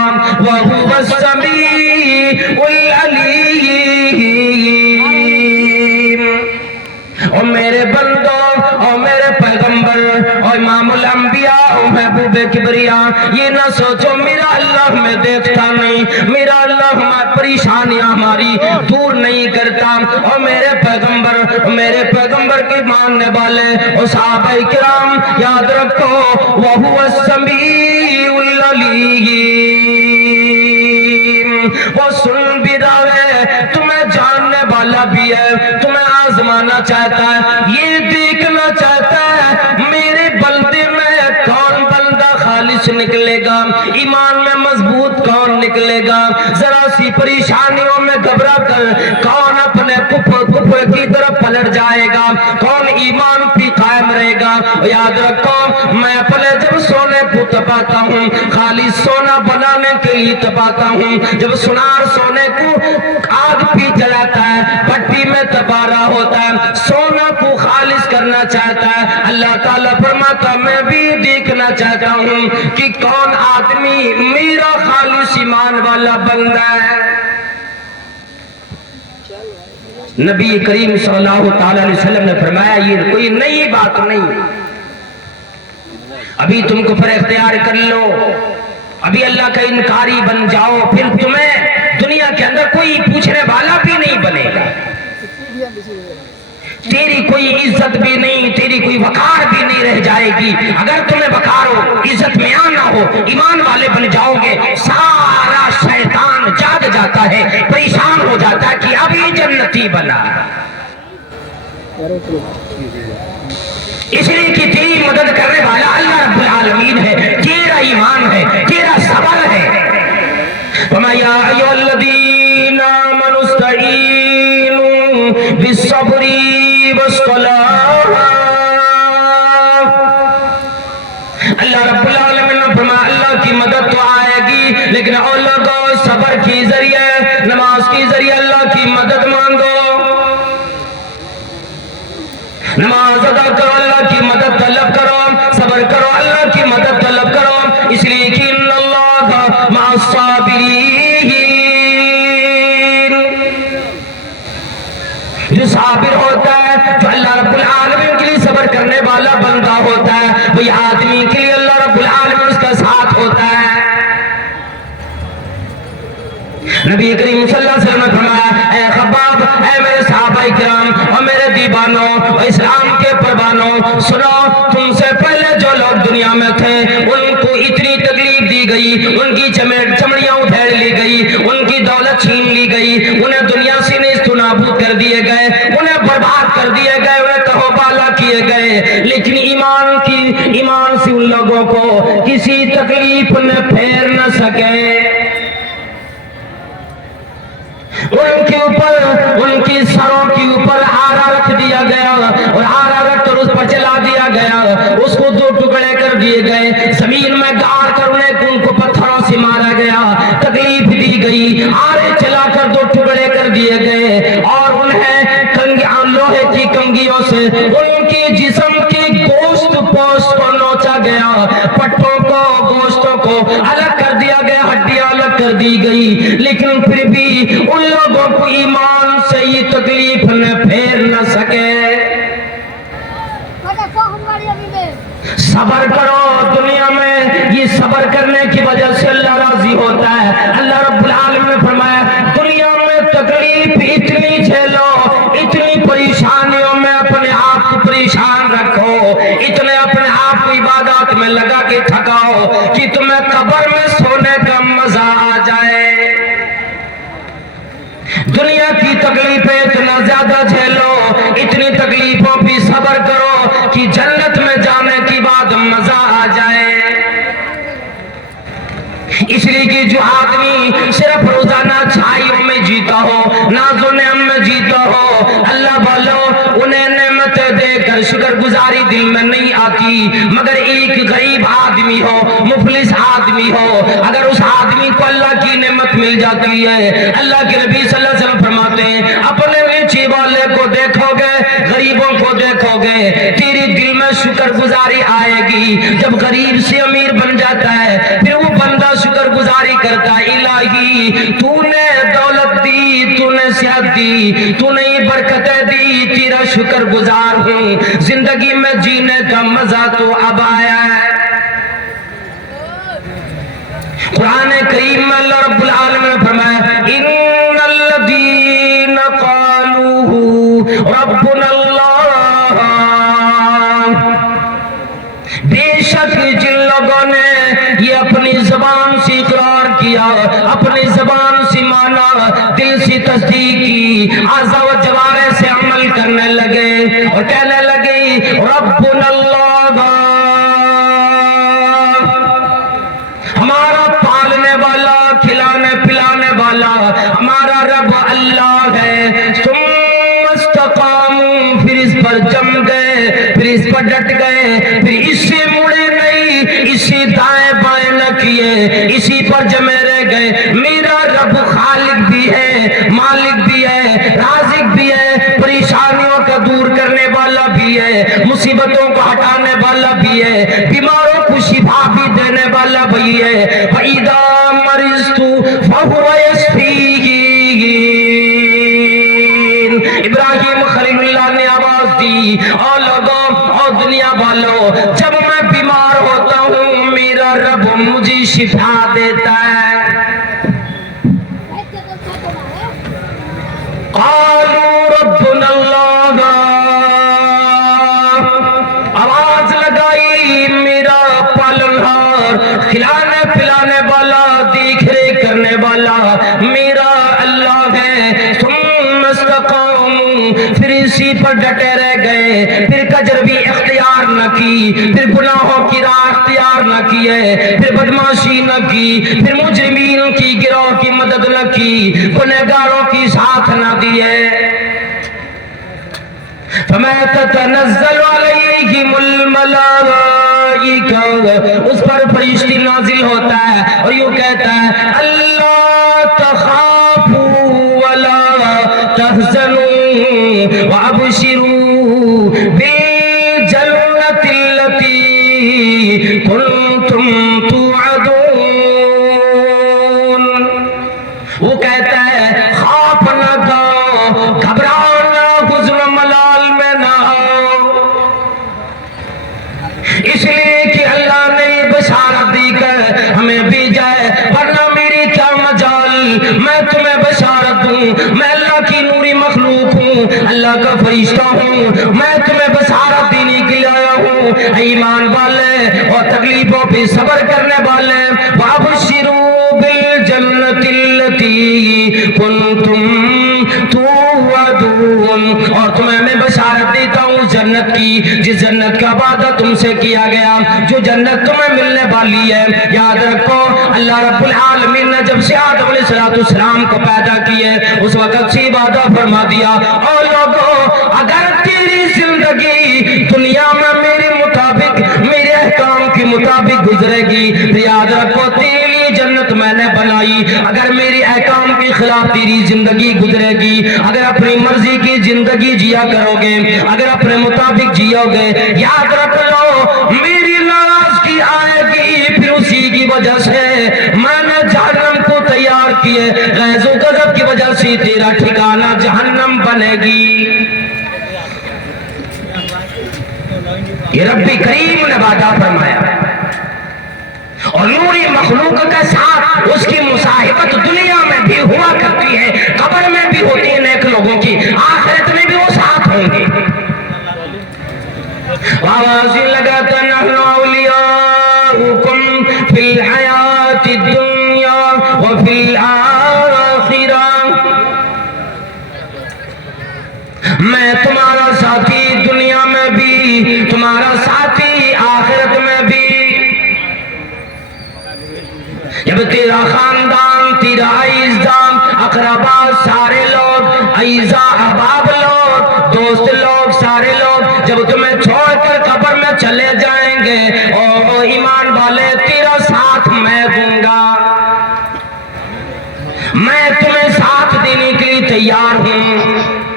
वह समीउल अलीम। और मेरे बंदों और मेरे पैगंबर और इमामुल अंबिया और महबूब किबरिया, ये ना सोचो मेरा अल्लाह में देखता नहीं, मेरा अल्लाह हमारी परेशानियां हमारी दूर नहीं करता। और मेरे पैगंबर के मानने वाले और सहाबाए किराम, याद रखो वह समीउल अलीम। वो सुन भी रहा है, तुम्हें जानने वाला भी है, तुम्हें आजमाना चाहता है, ये देखना चाहता है मेरे बंदे में कौन बंदा खालिश निकलेगा, ईमान में मजबूत कौन निकलेगा, जरा सी परेशानियों में घबरा कर कौन अपने कुफर की तरफ पलट जाएगा, कौन ईमान पे कायम रहेगा। याद रखो मैं अपने जब सोने को तपाता हूँ, खाली सोना बनाने के लिए तपाता हूँ। जब सुनार सोने को आग भी जलाता है, भट्टी में तपा रहा होता है, सोना को खालिश करना चाहता है। अल्लाह ताला फरमाता मैं भी देखना चाहता हूँ कि कौन आदमी मेरा खालिश ईमान वाला बंदा है। नबी करीम सल्लल्लाहु अलैहि वसल्लम ने फरमाया ये कोई नई बात नहीं, अभी तुम कुफ्र इख्तियार कर लो, अभी अल्लाह का इनकारी बन जाओ, फिर तुम्हें दुनिया के अंदर कोई पूछने वाला भी नहीं बनेगा, तेरी कोई इज्जत भी नहीं, तेरी कोई वकार भी नहीं रह जाएगी। अगर तुम्हें वकार हो, इज्जत में आना हो, ईमान वाले बन जाओगे, सारा शैतान जाग जाता है, परेशान हो जाता है कि अभी जन्नती बना। इसलिए कि तेरी मदद करने वाला अल्लाह रब्बुल आलमीन है, तेरा ईमान है, तेरा सबर है। या अय्युहल्लज़ीना आमनुस्तईनु बिस्सब्री वस्सलाह। अल्लाह रब्बुल आलमीन ने फरमाया अल्लाह की मदद तो आएगी, लेकिन और लोगों सबर के जरिए, नमाज के जरिए अल्लाह की मदद मांगो, नमाज अदा करो, अल्लाह की मदद तलब करो, सबर करो, अल्लाह की मदद तलब करो। इसलिए कि इन्नल्लाह मअस-साबिरीन, जो साबिर होता है, जो अल्लाह रब्बुल आलमीन के लिए सबर करने वाला बंदा होता है, वही आदमी के लिए अल्लाह रब्बुल आलमीन उसका साथ होता है। नबी करीम सल्लल्लाहु अलैहि वसल्लम ने फरमाया ऐ खब्बाब, ऐ मेरे सहाबाए किराम और मेरे दीवानों और इस्लाम के परवानों, सुनो तुमसे पहले जो लोग दुनिया में थे उनको इतनी तकलीफ हवाला किए गए, लेकिन ईमान से उन लोगों को किसी तकलीफ ने फेर न सके। उनके ऊपर, उनकी सरों के ऊपर आरा रख दिया गया और आरा रख कर उस पर चला दिया गया। उसको दो टुकड़े कर दिए गए, जमीन में गाड़ कर उनको पत्थरों से मारा गया, तकलीफ दी गई, आरे चलाकर दो टुकड़े कर दिए गए और उन्हें लोहे की कंगियों से उनके जिस्म की गोश्त पोस्ट को नोचा गया, पट्टों को, गोश्तों को अलग कर दिया गया, हड्डियां अलग कर दी गई, लेकिन फिर भी उन लोगों को ईमान से ये तकलीफ न फेर न सके। सबर करो दुनिया में, ये सबर करने की वजह से अल्लाह राजी होता है। अल्लाह रब्बुल आलमीन ने फरमाया दुनिया में तकलीफ इतनी झेलो, इतनी परेशानियों में अपने आप को परेशान रखो, इतने अपने आप को इबादत में लगा के थकाओ कि तुम्हें कब्र में सोने का मजा आ जाए। दुनिया की तकलीफें इतना ज्यादा झेलो, इतनी तकलीफों पे सबर करो कि जन्नत में जाने की बाद मजा आ जाए। इसलिए कि जो आदमी सिर्फ रोजाना छाइयों में जीता हो, नाज़ो नेम में जीता हो, अल्लाह वालों उन्हें नेमतें देकर शुक्रगुजारी दिल में नहीं आती। मगर एक गरीब आदमी हो, मुफलिस आदमी हो, अगर उस आदमी को अल्लाह की नेमत मिल जाती है, अल्लाह के नबी सल्लल्लाहु अलैहि वसल्लम फरमाते हैं अपने नीचे वाले को देखोगे, गरीबों को देखोगे, तेरे दिल में शुक्रगुजारी आएगी। जब गरीब से अमीर बन जाता है फिर वो बंदा शुक्रगुजारी करता है, इलाही तूने दौलत दी, तूने सेहत दी, तूने ये बरकतें दी, तेरा शुक्रगुजार हूँ, जिंदगी में जीने का मजा तो अब आया है। कुरान करीम में अल्लाह रब्बुल आलमीन ने फरमाया इन्नल्लज़ीना क़ालू रब्बुनल्लाह, बेशक जिन लोगों ने ये अपनी जबान से इकरार किया, अपनी जबान से माना, दिल से तस्दीक की, आज़ा व जवारे से अमल करने लगे और कहने लगे रब्बुनल्लाह, हमारा पालने वाला, खिलाने पिलाने वाला हमारा रब अल्लाह है। सुम्मस्तकामू, फिर इस पर जम गए, फिर इस पर डट गए, फिर इससे मुड़े नहीं, इसी दाएं बाएं न किए, इसी पर जमे रह गए। मेरा रब खालिक भी है, मालिक भी है, राज़िक भी है, परेशानियों का दूर करने वाला भी है, मुसीबतों को हटाने वाला भी है, बीमारों को शिफा भी देने वाला भी है। वइदा मरिज़तु फहुवा यशफीन, इब्राहिम खलीलुल्लाह ने आवाज दी और लोगों और दुनिया वालों, जब मैं बीमार होता हूँ मेरा रब मुझे शिफा देता है। क़ालू रब्बुनल्लाह, आवाज लगाई मेरा पालनहार, खिलाने पिलाने वाला, देख रेख करने वाला मेरा अल्लाह है। सुम्मस्तकामू, फिर इसी पर डटे रह गए, फिर कजर भी इख्तियार न की, फिर गुनाहों की राह इख्तियार न किए, फिर बदमाशी न की, फिर मुजरिमीन की गिरोह की मदद न की, गुनहगारों की साथ न दिए। फमा ततनज़्ज़लु अलैहिमुल मलाइका, उस पर फरिश्ते नाजिल होता है और यूं कहता है अल्लाह तखाफू वला तहज़नू वअबशिरू बिल जन्नतिल्लती कुंतुम तुअदून। वो कहता है खौफ न खाओ, घबराओ ना, हुज़्न मलाल में ना आओ, इसलिए कि अल्लाह ने बशारत देकर हमें भेजा है, वरना मेरी क्या मजाल, मैं तुम्हें बशारत दूं, मैं अल्लाह की नूरी मखलूक हूँ, अल्लाह का फरिश्ता हूँ, मैं तुम्हें बशारत देने के लिए आया हूँ। ईमान वाले और तकलीफों पे सब्र करने वाले, वअबशिरू बिल जन्नतिल्लती कुंतुम तुअदून, और तुम्हें मैं बशारत देता हूँ उस जन्नत की जिस जन्नत का वादा तुमसे किया गया, जो जन्नत तुम्हें मिलने वाली है। याद रखो, अल्लाह रब्बुल आलमीन ने जब से आदम अलैहिस्सलाम को पैदा किए उस वक्त से वादा फरमा दिया, और लोगों अगर तेरी जिंदगी दुनिया में मेरे मुताबिक, मेरे अहकाम के मुताबिक गुजरेगी तो याद रखो तेरे लिए जन्नत मैंने बनाई। अगर मेरे अहकाम के खिलाफ तेरी जिंदगी गुजरेगी, अगर अपनी मर्जी की जिंदगी जिया करोगे, अगर अपने मुताबिक जियोगे, याद रख लो मेरी नाराजगी आएगी। फिर उसी की वजह से मैंने जहन्नम को तैयार किए, गैज़ो गज़ब की वजह से तेरा ठिकाना जहन्नम बनेगी। ये रब्बी करीम ने वादा फरमाया, और नूरी मखलूक के साथ उसकी मुसाहिबत दुनिया में भी हुआ करती है, कब्र में भी होती है नेक लोगों की, आखिरत में भी वो साथ होंगे। आवाज़ लगाता नहनु औलियाउकुम फिल हयाति दुनिया व फिल आखिरा, मैं तुम्हारा साथी दुनिया में भी, तुम्हारा साथी आखिरत में भी। जब तेरा खानदान, तेरा अईज़दान, अक़रबा, सारे लोग, अईज़ा अहबाब लोग, दोस्त लोग, सारे लोग जब तुम्हें छोड़कर कब्र में चले जाएंगे, ओ ईमान वाले तेरा साथ मैं दूंगा, मैं तुम्हें साथ देने के लिए तैयार हूं।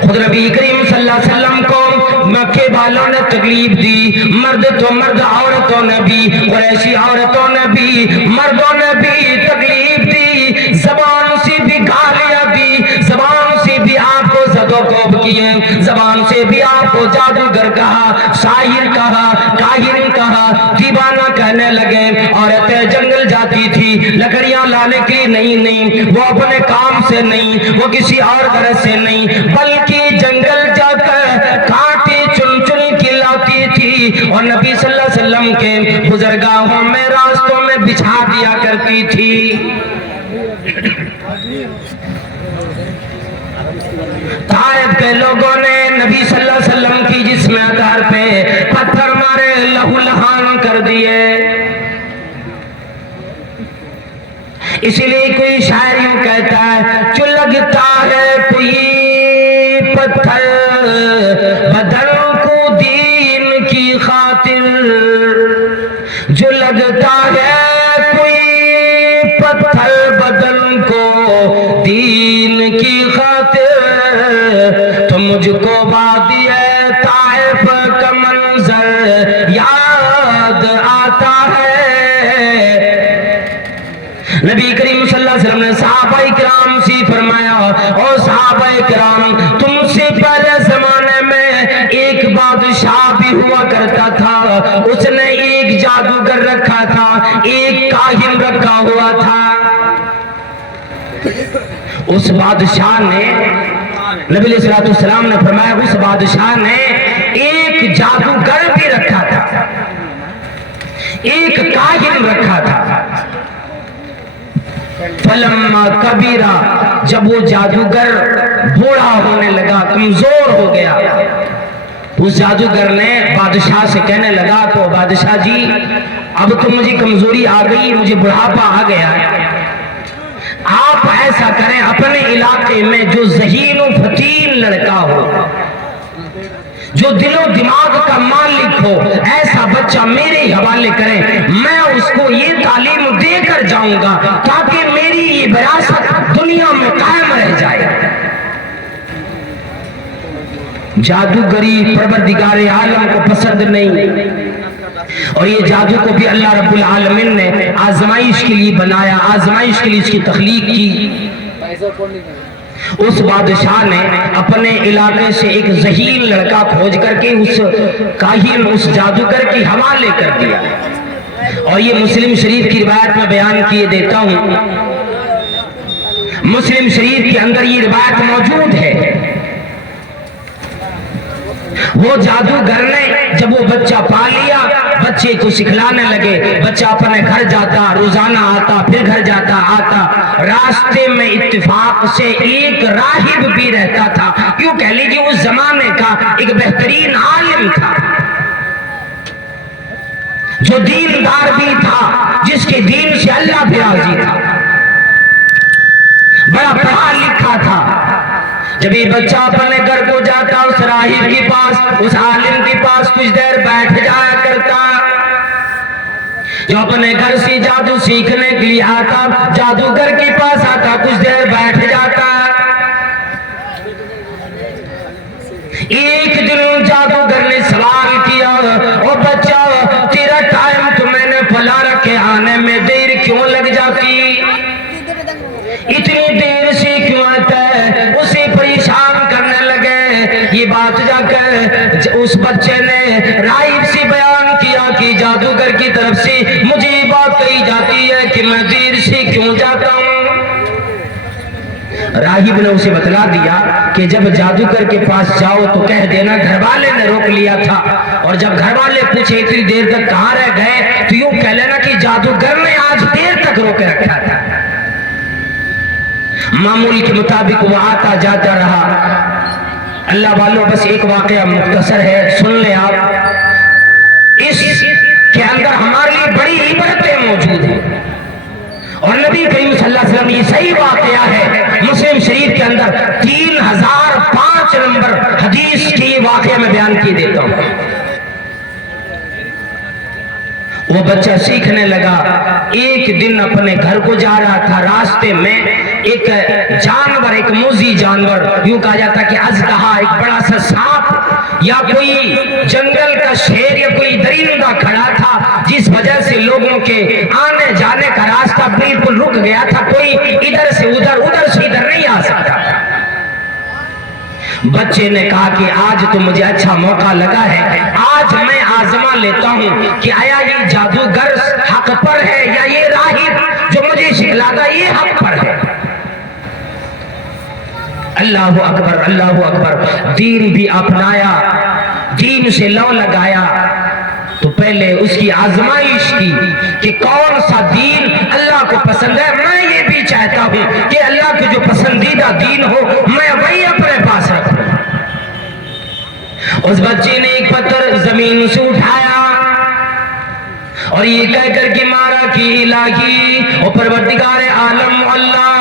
खुद नबी करीम सल्लल्लाहु अलैहि वसल्लम को मक्के वालों ने तकलीफ दी, मर्द तो मर्द, औरतों ने भी, कुरैशी औरतों ने भी, मर्दों ने भी तकलीफ दी, जबान से भी गालियां दी, जबान से भी आपको ज़दोकोब किए, जबान से भी आपको जादूगर कहा, शायर कहा, काहिर कहा, दीवाना कहने लगे। औरतें जंगल जाती थी लकड़ियां लाने के लिए, नहीं, वो अपने काम से नहीं, वो किसी और तरह से नहीं, बल्कि जंगल जाकर कांटे चुन चुन के लाती थी और नबी सल्लल्लाहु अलैहि वसल्लम के गुजरगाहों में, रास्तों में बिछा दिया करती थी। ताइफ के लोगों ने नबी सल्लल्लाहु अलैहि वसल्लम की जिस्म आधार पे पत्थर मारे, लहूलुहान कर दिए। इसीलिए कोई शायर यूं कहता है, जो लगता है कोई पत्थर बदन को दीन की खातिर, जो लगता है कोई पत्थर बदन को दीन की खातिर, तो मुझको वादिए ताइफ का मंजर याद आता है। नबी करीम सल्लल्लाहु अलैहि वसल्लम ने सहाबाए किराम से फरमाया, ओ सहाबाए किराम, तुमसे पहले जमाने में एक बादशाह भी हुआ करता था, उसने एक जादूगर रखा था, एक काहिन रखा हुआ था। उस बादशाह ने, नबी सल्लल्लाहु अलैहि वसल्लम ने फरमाया, उस बादशाह ने एक जादूगर भी रखा था, एक काहिन रखा था। फलम्मा कबीरा, जब वो जादूगर बूढ़ा होने लगा, कमजोर हो गया, उस जादूगर ने बादशाह से कहने लगा, तो बादशाह जी अब तो मुझे कमजोरी आ गई, मुझे बुढ़ापा आ गया, आप ऐसा करें अपने इलाके में जो ज़हीन व फतीन लड़का हो, जो दिलो दिमाग का मालिक हो, ऐसा बच्चा मेरे हवाले करें, मैं उसको ये तालीम देकर जाऊंगा ताकि मेरी ये विरासत दुनिया में कायम रह जाए। जादूगरी परवरदिगार आलम को पसंद नहीं, और ये जादू को भी अल्लाह रब्बुल आलमीन ने आजमाइश के लिए बनाया, आजमाइश के लिए इसकी तख्लीक की। उस बादशाह ने अपने इलाके से एक ज़हीन लड़का खोज करके उस काहिन, उस जादूगर के हवाले कर दिया, और ये मुस्लिम शरीफ की रिवायत में बयान किए देता हूं। मुस्लिम शरीफ के अंदर ये रिवायत मौजूद है। वो जादूगर ने जब वो बच्चा पा लिया, बच्चे को सिखलाने लगे। बच्चा अपने घर जाता, रोजाना आता, फिर घर जाता आता। रास्ते में इत्तेफाक से एक राहिब भी रहता था, क्यों कह लीजिए उस जमाने का एक बेहतरीन आलिम था, जो दीनदार भी था, जिसके दीन से अल्लाह भी राजी था, बड़ा पढ़ा लिखा था। जब ये बच्चा अपने घर को जाता, उस राहिब के पास, उस आलिम के पास कुछ देर बैठ जाया करता। जो अपने घर से जादू सीखने के लिए आता, जादूगर के पास आता, कुछ देर बैठ जाता। एक दिन जादूगर ने सवाल किया, ओ बच्चा, तेरा टाइम तो मैंने फला रखे, आने में देर क्यों लग जाती, इतनी देर से क्यों आता है? उसे परेशान करने लगे। ये बात जाकर उस बच्चे ने राहिब से बयान किया कि जादूगर की तरफ से मुझे ये बात कही जाती है कि मैं देर से क्यों जाता हूँ। राहिब ने उसे बतला दिया कि जब जादूगर के पास जाओ तो कह देना घर वाले ने रोक लिया था, और जब घर वाले पूछे इतनी देर तक कहाँ रह गए, तो यूं कह लेना कि जादूगर ने आज देर तक रोके रखा था। मामूल के मुताबिक वो आता जाता रहा। अल्लाह वालों, बस एक वाकया मुख्तसर है, सुन लें आप। इस के अंदर हमारे लिए बड़ी इबरतें मौजूद हैं, और नबी करीम सल्लल्लाहु अलैहि वसल्लम, ये सही वाकया है, मुस्लिम शरीफ के अंदर 3005 नंबर हदीस की वाकया में बयान किए देता हूं। वो बच्चा सीखने लगा। एक दिन अपने घर को जा रहा था, रास्ते में एक जानवर, एक मोजी जानवर, यूं कहा जाता कि अजदहा, एक बड़ा सा सांप या कोई जंगल का शेर या कोई दरिंदा खड़ा था, जिस वजह से लोगों के आने जाने का रास्ता बिल्कुल रुक गया था। कोई इधर से उधर, उधर से इधर नहीं आ सकता। बच्चे ने कहा कि आज तो मुझे अच्छा मौका लगा है, आज मैं आजमा लेता हूं कि आया ये जादूगर हक पर है या ये राहिब जो मुझे सिखलाता ये हक पर है। अल्लाह अकबर, अल्लाह अकबर। दीन भी अपनाया, दीन से लौ लगाया, तो पहले उसकी आजमाइश की कि कौन सा दीन अल्लाह को पसंद है। मैं ये भी चाहता हूं कि अल्लाह के जो पसंदीदा दीन हो मैं वही अपने पास रखूं। उस बच्चे ने एक पत्थर जमीन से उठाया और ये कहकर के मारा कि इलाही और परवरदिगार आलम अल्लाह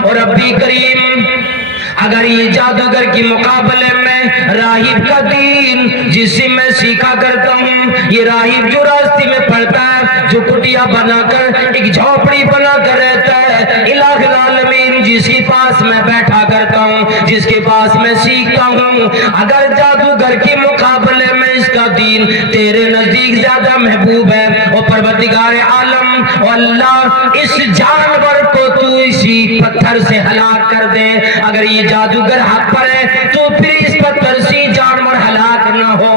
और रब्बी करीम, अगर ये जादूगर के मुकाबले में राहिब का दीन जिससे मैं सीखा करता हूँ, ये राहिब जो रास्ते में पड़ता है, जो कुटिया बनाकर एक झोपड़ी बनाकर रहता है, इलाही आलमीन जिसके पास मैं बैठा करता हूँ, जिसके पास मैं सीखता हूँ, अगर जादूगर के मुकाबले में इसका दीन तेरे नजदीक ज्यादा महबूब है, और परवरदिगार आलम अल्लाह इस जानवर को तू इसी पत्थर से हलाक कर दे। अगर ये जादूगर हक पर है तो फिर इस पत्थर से जानवर हलाक ना हो।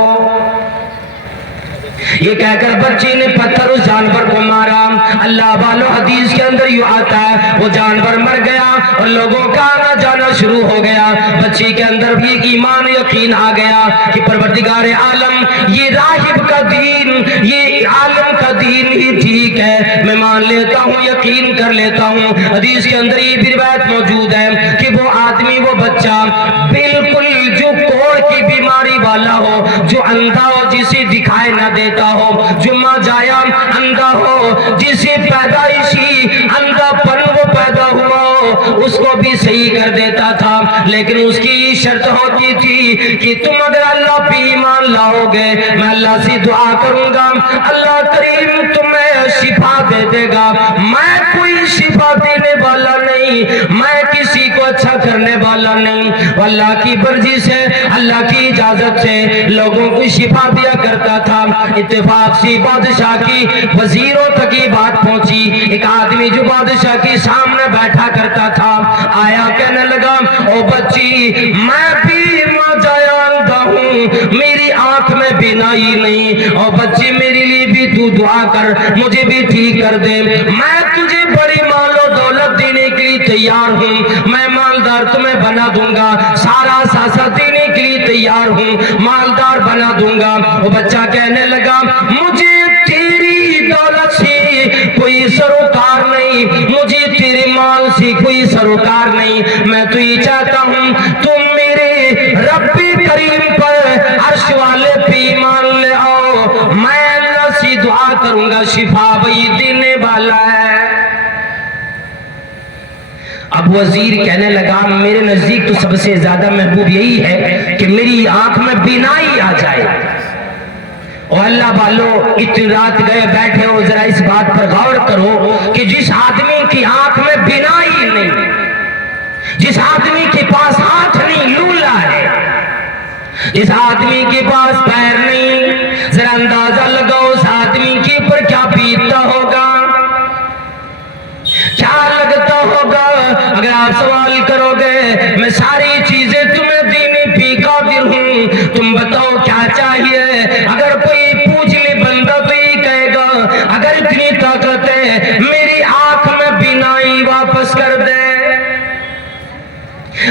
ये कहकर बच्चे ने पत्थर उस जानवर को मारा। अल्लाह वालों, हदीस के अंदर यूं आता है वो जानवर मर गया और लोगों का आना जाना शुरू हो गया। बच्चे के अंदर भी ईमान यकीन आ गया कि परवरदिगार आलम ये राहिब का दीन, ये आलम का दीन ही ठीक है, मैं मान लेता हूँ, यकीन कर लेता हूँ। हदीस के अंदर ये भी रिवायत मौजूद है कि वो आदमी, वो बच्चा बिल्कुल जो कोढ़ की बीमारी वाला हो, जो अंधा हो, जिसे दिखाई ना देता हो, जो माजाया अंधा हो, जिसे पैदाइशी अंधापन वो पैदा हुआ हो, उसको भी सही कर देता था। लेकिन उसकी शर्त होती थी कि तुम अगर अल्लाह पे ईमान लाओगे, मैं अल्लाह से दुआ करूंगा, अल्लाह करीम तुम्हें शिफा दे देगा। मैं कोई शिफा देने वाला नहीं, मैं किसी को अच्छा करने वाला नहीं, अल्लाह की मर्जी से, अल्लाह की इजाजत से लोगों को शिफा दिया करता था। इत्तेफाक से बादशाह की वजीरों तक ये बात पहुंची। एक आदमी जो बादशाह के सामने बैठा करता था आया, कहने लगा, ओ बच्ची, मैं भी माजाया हूँ, मेरी आंख में बीनाई नहीं, और बच्ची मेरे लिए भी तू दुआ कर, मुझे भी ठीक कर दे। मैं तुझे बड़ी मालो दौलत देने के लिए तैयार हूँ, मैं मालदार तुम्हें बना दूंगा, सारा सासा देने के लिए तैयार हूँ, मालदार बना दूंगा। वो बच्चा कहने लगा, मुझे कोई सरोकार नहीं, मुझे तेरे माल से कोई सरोकार नहीं। मैं तो ये चाहता हूँ तुम मेरे रब्बे करीम पर अर्श वाले पे ईमान ले आओ। मैं अल्लाह से दुआ करूंगा, शिफा वही देने वाला है। अब वजीर कहने लगा मेरे नजदीक तो सबसे ज्यादा महबूब यही है कि मेरी आंख में बीनाई आ जाए। और अल्लाह वालों, इतनी रात गए बैठे हो, जरा इस बात पर गौर करो कि जिस आदमी की आंख में बीनाई नहीं, जिस आदमी के पास हाथ नहीं, लूला है, जिस आदमी के पास पैर नहीं, जरा अंदाजा लगाओ उस आदमी के ऊपर क्या बीतता होगा, क्या लगता होगा। अगर आप सवाल करोगे मैं सारी चीजें तुम्हें देने पे काबिल हूं, तुम बताओ क्या चाहिए। अगर कोई पूछ ले बंदा तो ये कहेगा अगर इतनी ताकत है मेरी आंख में बीनाई वापस कर दे।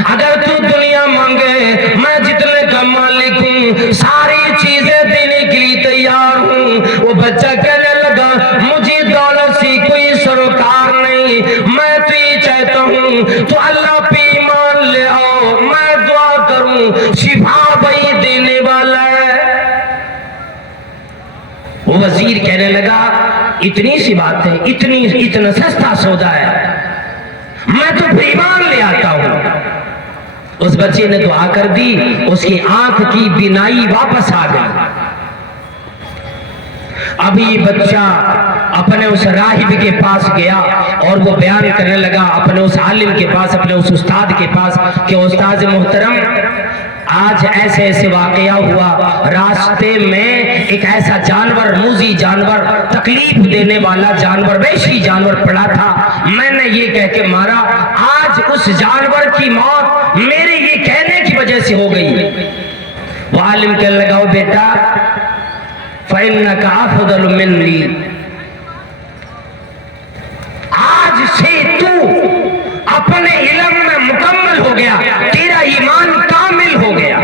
अगर तू दुनिया मांगे मैं जितने का मालिक हूं, सारी चीजें देने के लिए तैयार हूं। वो बच्चा कहने लगा मुझे दौलत से कोई सरोकार नहीं, मैं तो ये चाहता हूं तो अल्लाह पे ईमान ले आओ, मैं दुआ करूं, शिफा वही देने वाला है। वो वजीर कहने लगा इतनी सी बात है, इतना सस्ता सौदा है, मैं तो ईमान ले आता हूं। उस बच्चे ने दुआ कर दी, उसकी आंख की बीनाई वापस आ गई। अभी बच्चा अपने उस राहिब के पास गया और वो बयान करने लगा अपने उस आलिम के पास, अपने उस उस्ताद के पास कि उस्ताद मोहतरम आज ऐसे ऐसे वाकया हुआ, रास्ते में एक ऐसा जानवर, मूजी जानवर, तकलीफ देने वाला जानवर, वैशी जानवर पड़ा था, मैंने ये कह के मारा, आज उस जानवर की मौत मेरे ये कहने की वजह से हो गई। वो आलिम कहने लगा बेटा फ़इन्नका अफ़ज़लु मिन्नी, आज से तू अपने इल्म में मुकम्मल हो गया, तेरा ईमान कामिल हो गया,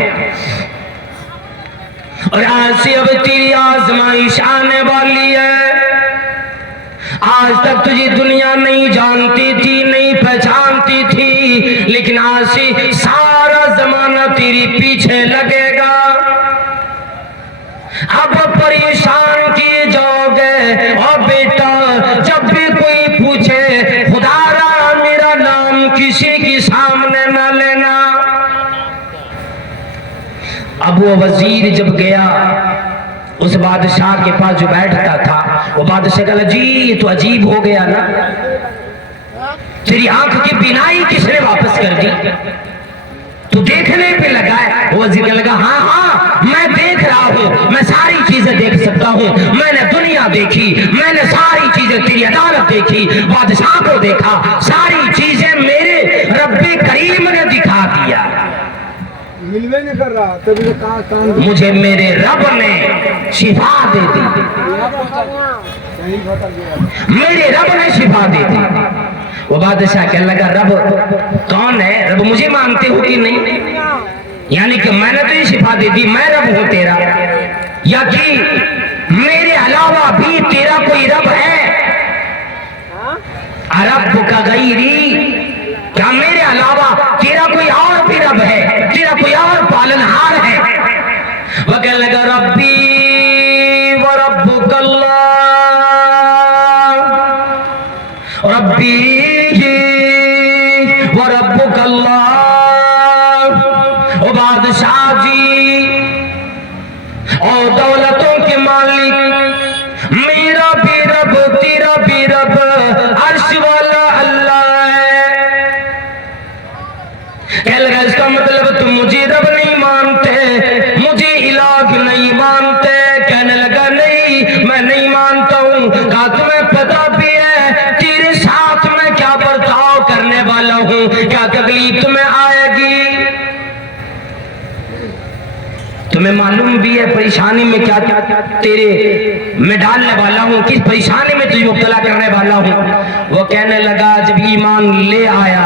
और आज से अब तेरी आजमाइश आने वाली है। आज तक तुझे दुनिया नहीं जानती थी, नहीं पहचानती थी, लेकिन आज से सारा जमाना तेरे पीछे लगेगा। अब परेशान किए जाओगे। और बेटा जब भी कोई पूछे खुदारा मेरा नाम किसी के सामने न लेना। अब वो वजीर जब गया उस बादशाह के पास जो बैठता था, वो बादशाह कहा जी ये तो अजीब हो गया ना, तेरी आंख की बीनाई किसने वापस कर दी, तू देखने पे लगा है। वो वजीर लगा हाँ हाँ मैं देख रहा हूँ, मैं सारी चीजें देख सकता हूँ, मैंने दुनिया देखी, मैंने सारी चीजें, तेरी अदालत देखी, बादशाह को देखा, सारी चीजें मेरे रब्बे करीम ने दिखा दिया। मिलवे नहीं कर रहा तभी तो कहाँ मुझे मेरे रब ने शिफा दे दी, मेरे रब ने शिफा दे दी। वो बादशाह कहने लगा रब कौन है, रब मुझे मानते हो कि नहीं, यानी कि मैंने तो ये शिफा दे दी, मैं रब हूं तेरा, या कि मेरे अलावा भी तेरा कोई रब है। रब का गैरी, क्या मेरे अलावा तेरा कोई और भी रब है, तेरा कोई और पालनहार है। वह कहने लगा रब्बी व रब्बुकल्लाह, रब्बी व रब्बुकल्लाह। ओ बादशाह जी और दौलतों के मालिक, मेरा भी रब तेरा भी रब अर्श वाला अल्लाह है। कह लगा इसका मतलब तुम मुझे रब नहीं मानते, मुझे इलाह नहीं मानते। कहने लगा नहीं मैं नहीं मानता हूँ। कहा तुम्हें पता भी है तेरे साथ मैं क्या बर्ताव करने वाला हूँ, क्या तकलीफ तुम्हें आएगी, तुम्हें मालूम भी है परेशानी में क्या तेरे मैं डालने वाला हूँ, किस परेशानी में तुझे मुब्तला करने वाला हूँ। वो कहने लगा जब ईमान ले आया,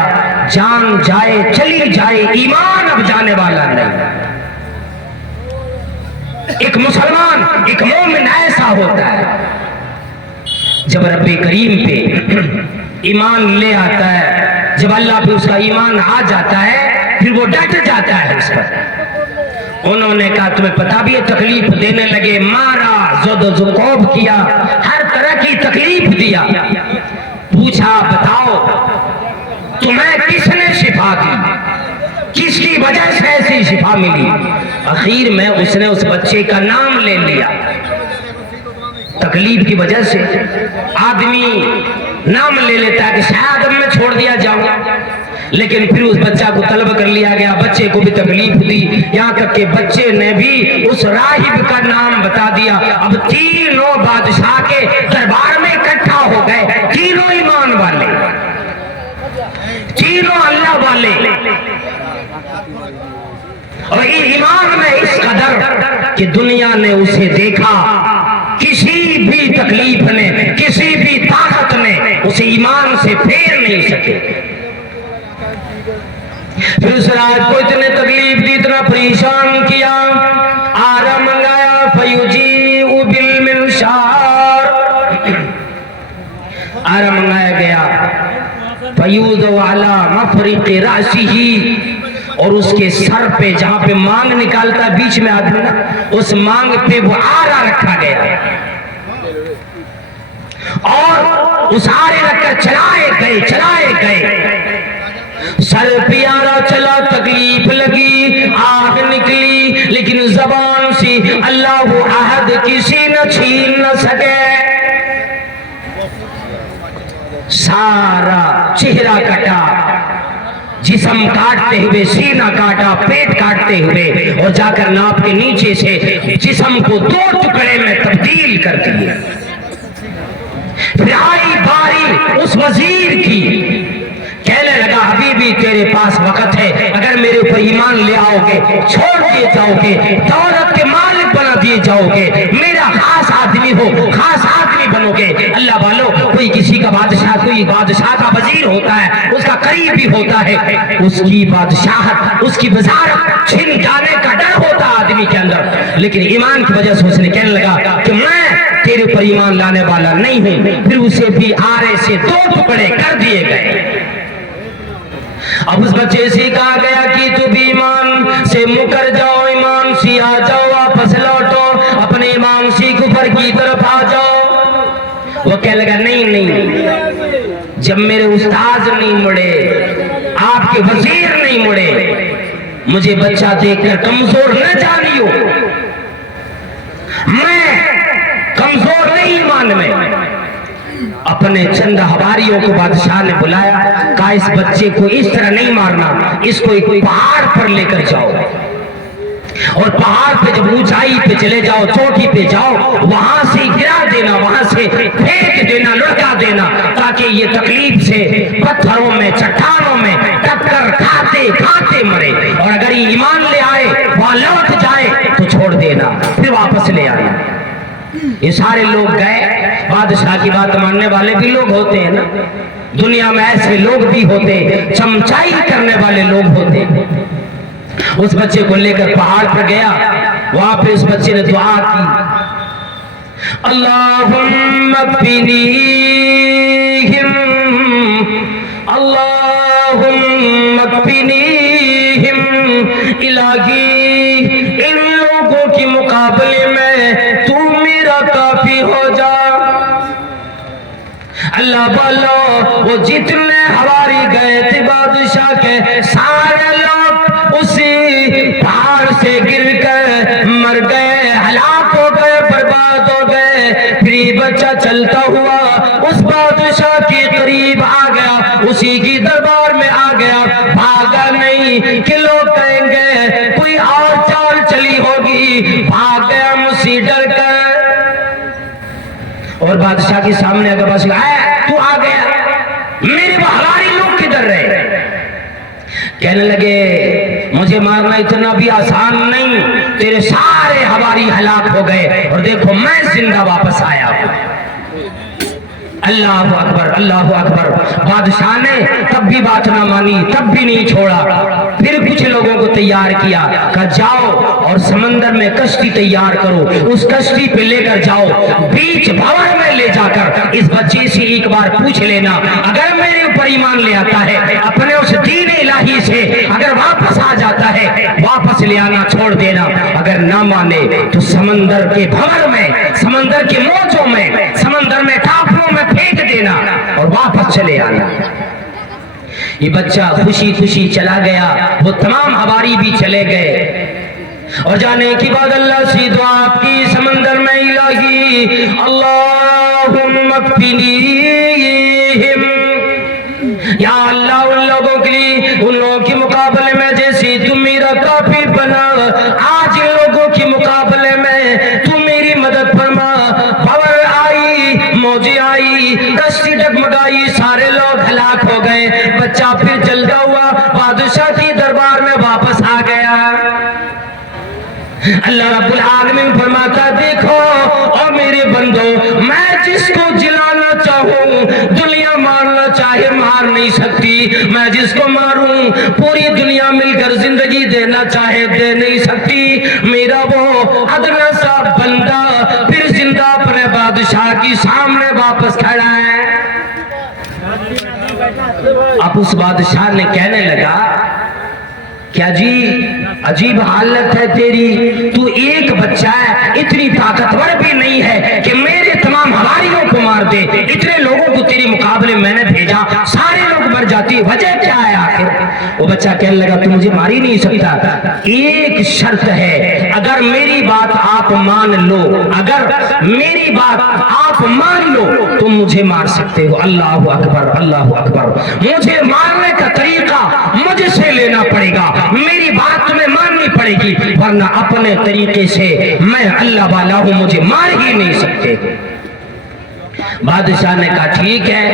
जान जाए चली जाए, ईमान अब जाने वाला नहीं। एक मुसलमान, एक मोमिन ऐसा होता है जब रब्बे करीम पे ईमान ले आता है, जब अल्लाह पे उसका ईमान आ जाता है, फिर वो डट जाता है उस पर। उन्होंने कहा तुम्हें पता भी है, तकलीफ देने लगे, मारा, ज़ुक़ौब किया, हर तरह की तकलीफ दिया। पूछा बताओ तुम्हें किसने शिफा दी, किसकी वजह से ऐसी शिफा मिली? आखिर में उसने उस बच्चे का नाम ले लिया। तकलीफ की वजह से आदमी नाम ले लेता है कि शायद अब मैं छोड़ दिया जाऊं, लेकिन फिर उस बच्चा को तलब कर लिया गया, बच्चे को भी तकलीफ दी, यहाँ तक के बच्चे ने भी उस राहिब का नाम बता दिया। अब तीनों बादशाह के दरबार में इकट्ठा हो गए, तीनों ईमान वाले, तीनों अल्लाह वाले, और ईमान में इस कदर कि दुनिया ने उसे देखा, किसी भी तकलीफ ने, किसी भी ताकत ने उसे ईमान से फेर नहीं सके। फिर उस रात को इतने तकलीफ दी, इतना परेशान किया, आरा मंगाया, फयुजी बिल मिनशार, आरा मंगाया गया, फयूद वाला मफरिक राशिही, और उसके सर पे जहां पे मांग निकालता है बीच में आदमी ना, उस मांग पे वो आरा रखा गया, और उस आरे रखकर चलाए गए। सर पे आरा चला, तकलीफ लगी, आग निकली, लेकिन जबान से अल्लाह वो अहद किसी न छीन न सके। सारा चेहरा कटा, जिस्म काटते हुए, सीना काटा, पेट काटते हुए, और जाकर नाप के नीचे से जिस्म को 2 टुकड़े में तब्दील कर दिए। फिर आई बारी उस वजीर की, कहने लगा हबीबी तेरे पास वक्त है, अगर मेरे ऊपर ईमान ले आओगे, छोड़ दिए जाओगे, दौलत के मालिक बना दिए जाओगे, मेरा खास आदमी हो, खास आदमी बनोगे। अल्लाह वालों, कोई किसी का बादशाह, कोई बादशाह का वजीर होता है, उसका करीबी होता है, उसकी बादशाहत, उसकी वज़ारत छिन जाने का डर होता आदमी के अंदर, लेकिन ईमान की वजह से उसने कहने लगा कि मैं तेरे पर ईमान लाने वाला नहीं हूं। फिर उसे भी आरे से 2 टुकड़े कर दिए गए। अब उस बच्चे से कहा गया कि तू भी ईमान से मुकर जाओ, ईमान से आ जाओ, वापस लौटो, अपने ईमान से कुफर की तरफ आ जाओ। वो कह लगा नहीं, जब मेरे उस्ताद नहीं मुड़े, आपके वजीर नहीं मुड़े, मुझे बच्चा देखकर कमजोर न जानियो, मैं कमजोर नहीं ईमान में। अपने चंद हवारियों को बादशाह ने बुलाया, कहा इस बच्चे को इस तरह नहीं मारना, इसको एक पहाड़ पर लेकर जाओ, और पहाड़ पे जब ऊंचाई पे चले जाओ, चोटी पे जाओ, वहां से गिरा देना, वहां से फेंक देना, लुढ़का देना, ताकि ये तकलीफ से पत्थरों में, चट्टानों में टक्कर खाते खाते मरे, और अगर ये ईमान ले आए, वहां लौट जाए तो छोड़ देना, फिर वापस ले आए। ये सारे लोग गए। बादशाह की बात मानने वाले भी लोग होते हैं ना, दुनिया में ऐसे लोग भी होते, चमचाई करने वाले लोग होते। उस बच्चे को लेकर पहाड़ पर गया, वहां पे उस बच्चे ने दुआ की, अल्लाहुम्मा कफिनीहिम, अल्लाहुम्मा कफिनीहिम, इलाही इन लोगों के मुकाबले में तू मेरा काफी हो जा। अल्लाह वालों, वो जितने हवारी गए थे बादशाह के, सारे लोग उसी पहाड़ से गिरकर मर गए, हलाक हो गए, बर्बाद हो गए। फिर बच्चा चलता हुआ उस बादशाह के करीब आ गया, उसी की दरबार में आ गया, भागा नहीं कि लोग कहेंगे कोई और चाल चली होगी, भाग गया मुझसे डर कर। और बादशाह के सामने अगर बस तू आ गया, मेरे हवारी लोग किधर रहे? कहने लगे मुझे मारना इतना भी आसान नहीं, तेरे सारे हवारी हलाक हो गए, और देखो मैं जिंदा वापस आया हूं। अल्लाह अकबर, अल्लाह अकबर। बादशाह ने तब भी बात ना मानी, तब भी नहीं छोड़ा। फिर कुछ लोगों को तैयार किया, कहा जाओ और समंदर में कश्ती तैयार करो, उस कश्ती पे लेकर जाओ, बीच भंवर में ले जाकर इस बच्चे से एक बार पूछ लेना, अगर मेरे ऊपर ईमान ले आता है, अपने उस दीन इलाही से अगर वापस आ जाता है, वापस ले आना छोड़ देना, अगर ना माने तो समंदर के भंवर में, समंदर के मौजों में, समंदर में टापुओं में फेंक देना और वापस चले आना। ये बच्चा खुशी खुशी चला गया, वो तमाम हवारी भी चले गए और जाने की बाद अल्लाह से दुआ की समंदर में इलाही अल्लाहुम्मा क़्फ़िनीहिम, या अल्लाह उन लोगों के लिए, उन लोगों के मुकाबले में जैसे तुम मेरा काफी बना, आज इन लोगों के मुकाबले में तुम मेरी मदद फरमा। भंवर आई, मौजें आई, कश्ती डगमगाई, सारे लोग हलाक हो गए। बच्चा फिर चलता हुआ बादशाह के दरबार में वापस आ गया। अल्लाह रब्बुल आलमीन फरमाता, देखो और मेरे बंदो, मैं जिसको जिलाना चाहूं दुनिया मारना चाहे मार नहीं सकती, मैं जिसको मारूं पूरी दुनिया मिलकर जिंदगी देना चाहे दे नहीं सकती। मेरा वो अदना सा बंदा फिर जिंदा अपने बादशाह की सामने वापस खड़ा है। अब उस बादशाह ने कहने लगा, क्या जी अजीब हालत है तेरी, तू एक बच्चा है, इतनी ताकतवर भी नहीं है कि मेरे तमाम हवारियों को मार दे। इतने लोगों को तेरे मुकाबले मैंने भेजा, सारे लोग मर जाती, वजह क्या है आखिर? वो बच्चा कहने लगा, तू मुझे मार ही नहीं सकता, एक शर्त है, अगर मेरी बात आप मान लो, अगर मेरी बात आप मान लो तो मुझे मार सकते हो। अल्लाह अकबर, अल्लाह अकबर। मुझे मारने का तरीका मुझसे लेना पड़ेगा, मेरी बात तुम्हें माननी पड़ेगी, वरना अपने तरीके से मैं अल्लाह वाला हूं, मुझे मार ही नहीं सकते। बादशाह ने कहा, ठीक है,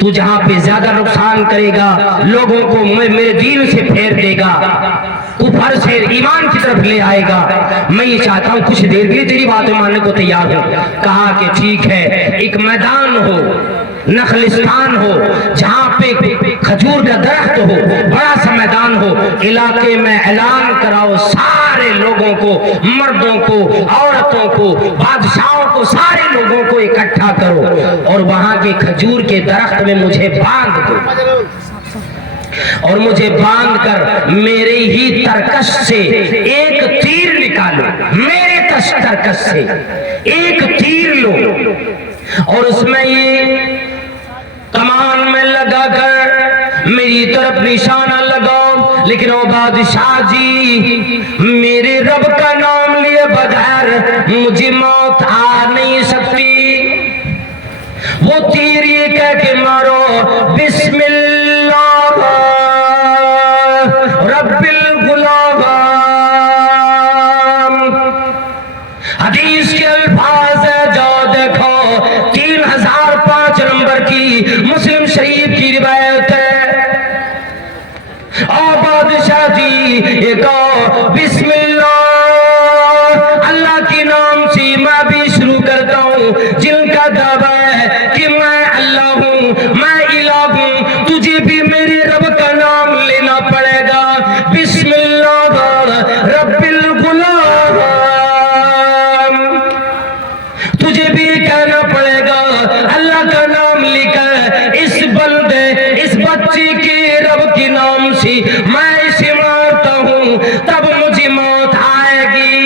तू जहां पे ज्यादा नुकसान करेगा, लोगों को मेरे दीन से फेर देगा, कुफर से ईमान की तरफ ले आएगा, मैं ये चाहता हूं कुछ देर के लिए तेरी बातें मानने को तैयार हूं। कहा कि ठीक है, एक मैदान हो, नखलिस्तान हो, जहां पे खजूर का दरख्त हो, बड़ा सा मैदान हो, इलाके में ऐलान कराओ, सारे लोगों को, मर्दों को, औरतों को, बादशाहों को, सारे लोगों को इकट्ठा करो और वहां के खजूर के दरख्त में मुझे बांध दो और मुझे बांधकर मेरे ही तरकश से एक तीर निकालो, मेरे तरकश से एक तीर लो और उसमें ये कमान में लगाकर मेरी तरफ निशाना लगाओ। लेकिन ओ बादशाह जी, मेरे रब का नाम लिए बगैर मुझे मौत आ नहीं सकती। वो तीर ये कह के मारो, बिस्मिल्लाह रब्बिल गुलाम। हदीस के अल्फाज है, जो देखो 3005 नंबर की मुस्लिम शरीफ की रिवायत है। और बादशाह जी एक बिस्मिल्लाह, अल्लाह के नाम से मैं भी शुरू करता हूँ, जिनका दावा है कि मैं अल्लाह हूँ, मैं इलाह हूँ, तुझे भी मेरे रब का नाम लेना पड़ेगा। बिस्मिल्लाह रब्बिल गुलाम, तुझे भी कहना पड़ेगा अल्लाह का नाम लेकर, इस बंदे, इस बच्चे के रब के नाम से मैं इसे मारता हूँ, तब मुझे मौत आएगी।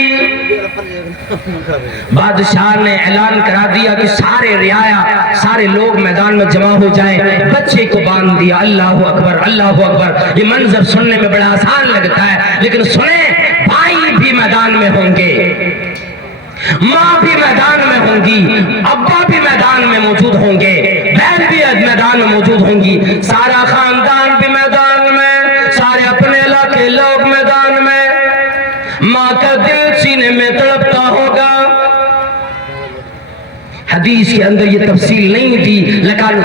बादशाह ने ऐलान करा दिया कि सारे रियाया, सारे लोग मैदान में जमा हो जाएं, बच्चे को बांध दिया। अल्लाह अकबर, अल्लाह अकबर। ये मंजर सुनने में बड़ा आसान लगता है, लेकिन सुने, भाई भी मैदान में होंगे, माँ भी मैदान में होंगी, अब्बा भी मैदान में मौजूद होंगे, बहन भी मैदान में मौजूद होंगी, सारा खानदान भी मैदान में, सारे अपने इलाके लोग मैदान में। माँ का दिल सीने में तड़पता होगा। हदीस के अंदर ये तफसील नहीं थी,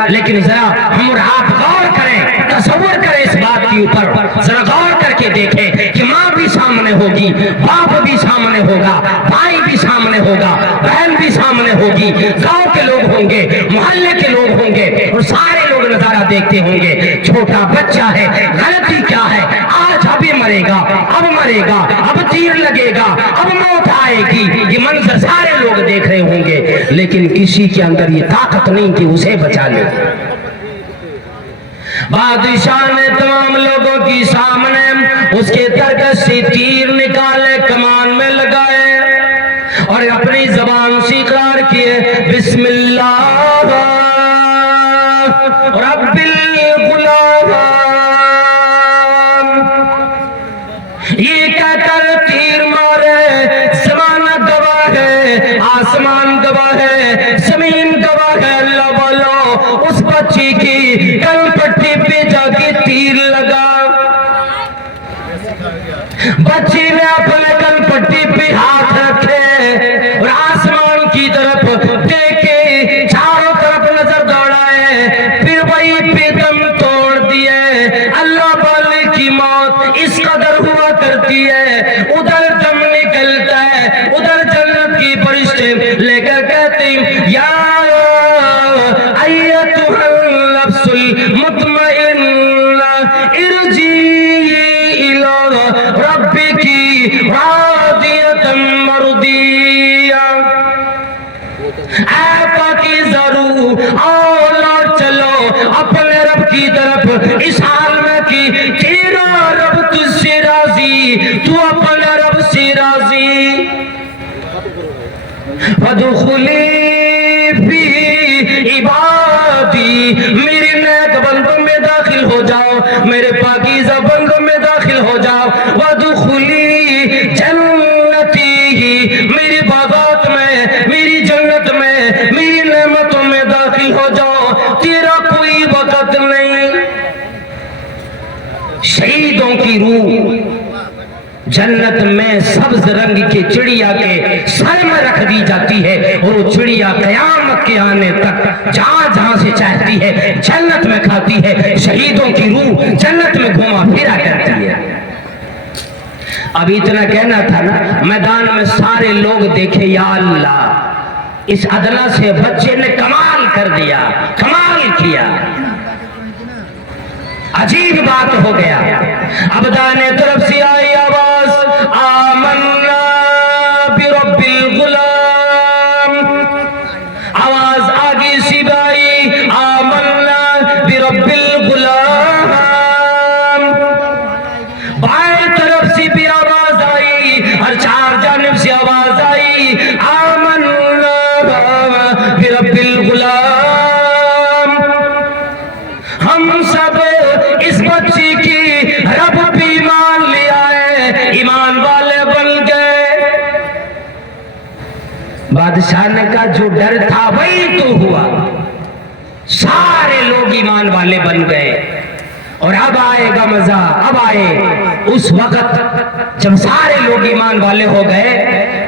लेकिन जरा हम और आप गौर करें, तसव्वुर करें इस बात के ऊपर, जरा गौर करके देखें कि माँ भी सामने होगी, बाप भी सामने होगा, भाई भी सामने होगा, बहन भी सामने होगी, गांव के लोग होंगे, मोहल्ले के लोग होंगे और सारे लोग नजारा देखते होंगे। छोटा बच्चा है, गलती क्या है, आज अभी मरेगा, अब तीर लगेगा, अब मौत आएगी, ये मंजर सारे लोग देख रहे होंगे, लेकिन किसी के अंदर ये ताकत नहीं कि उसे बचा ले। बादशाह ने तमाम लोगों की सामने उसके तरकश से तीर निकाले, कमान में लगाए और अपनी जबान से इकरार किए, बिस्मिल्लाह रब्बिल गुलाम। ये कहकर तीर मारे, जमाना गवाह है, आसमान गवाह है, जमीन गवाह है। अल्लाह बोलो उस बच्ची की कनपट्टी पे जाके तीर लगा। बच्ची ने अपने कनपट्टी पे हाथ रखे और आसमान की तरफ देखे, चारों तरफ नजर दौड़ाए, फिर वही पे दम तोड़ दिए। अल्लाह वाले की मौत इस कदर हुआ करती है, उधर दम निकलता है, उधर जन्नत की फरिश्ते लेकर कहते हैं, या अय्यतुहल नफ्सुल मुतमइन्ना इरजी इला रब्बिकी रादियतम मर्दिया। ऐ पाकीज़ा रूह, आओ लौट चलो अपने रब की तरफ, इस हाल में कि तेरा रब तुझसे राजी, तू अपने रब से राजी। फदखुली फी इबादी, मेरे नेक बंदों में दाखिल हो जाओ, मेरे पाकीज़ा बंदों में दाखिल हो जाओ। वदखुली जन्नती, मेरी बागात में, मेरी जन्नत में, मेरी नेमतों में दाखिल हो जाओ, तेरा कोई वक़्त नहीं। शहीदों की रूह जन्नत में सब्ज रंग के चिड़िया के सर में रख दी जाती है और वो चिड़िया क़यामत के आने तक जहां जहां से चाहती है जन्नत में खाती है। शहीदों की रूह जन्नत में घुमा फिरा करती है। अब इतना कहना था ना, मैदान में सारे लोग देखे, या अल्लाह इस अदना से बच्चे ने कमाल कर दिया, कमाल किया, अजीब बात हो गया। अब दाने तरफ से आई आवाज, आमन्ना बिरब्बिल गुलाम। आवाज आगे से आई, आमन्ना बिरब्बिल गुलाम। बाएं तरफ से भी आवाज आई और चार जानिब से आवाज आई, आमन्ना बिरब्बिल गुलाम। हम सब इस बच्ची की रब भी मान लिया है, ईमान वाले बन गए। बादशाह ने कहा जो डर था वही तो हुआ, सारे लोग ईमान वाले बन गए। और अब आएगा मजा, अब आए उस वक्त जब सारे लोग ईमान वाले हो गए।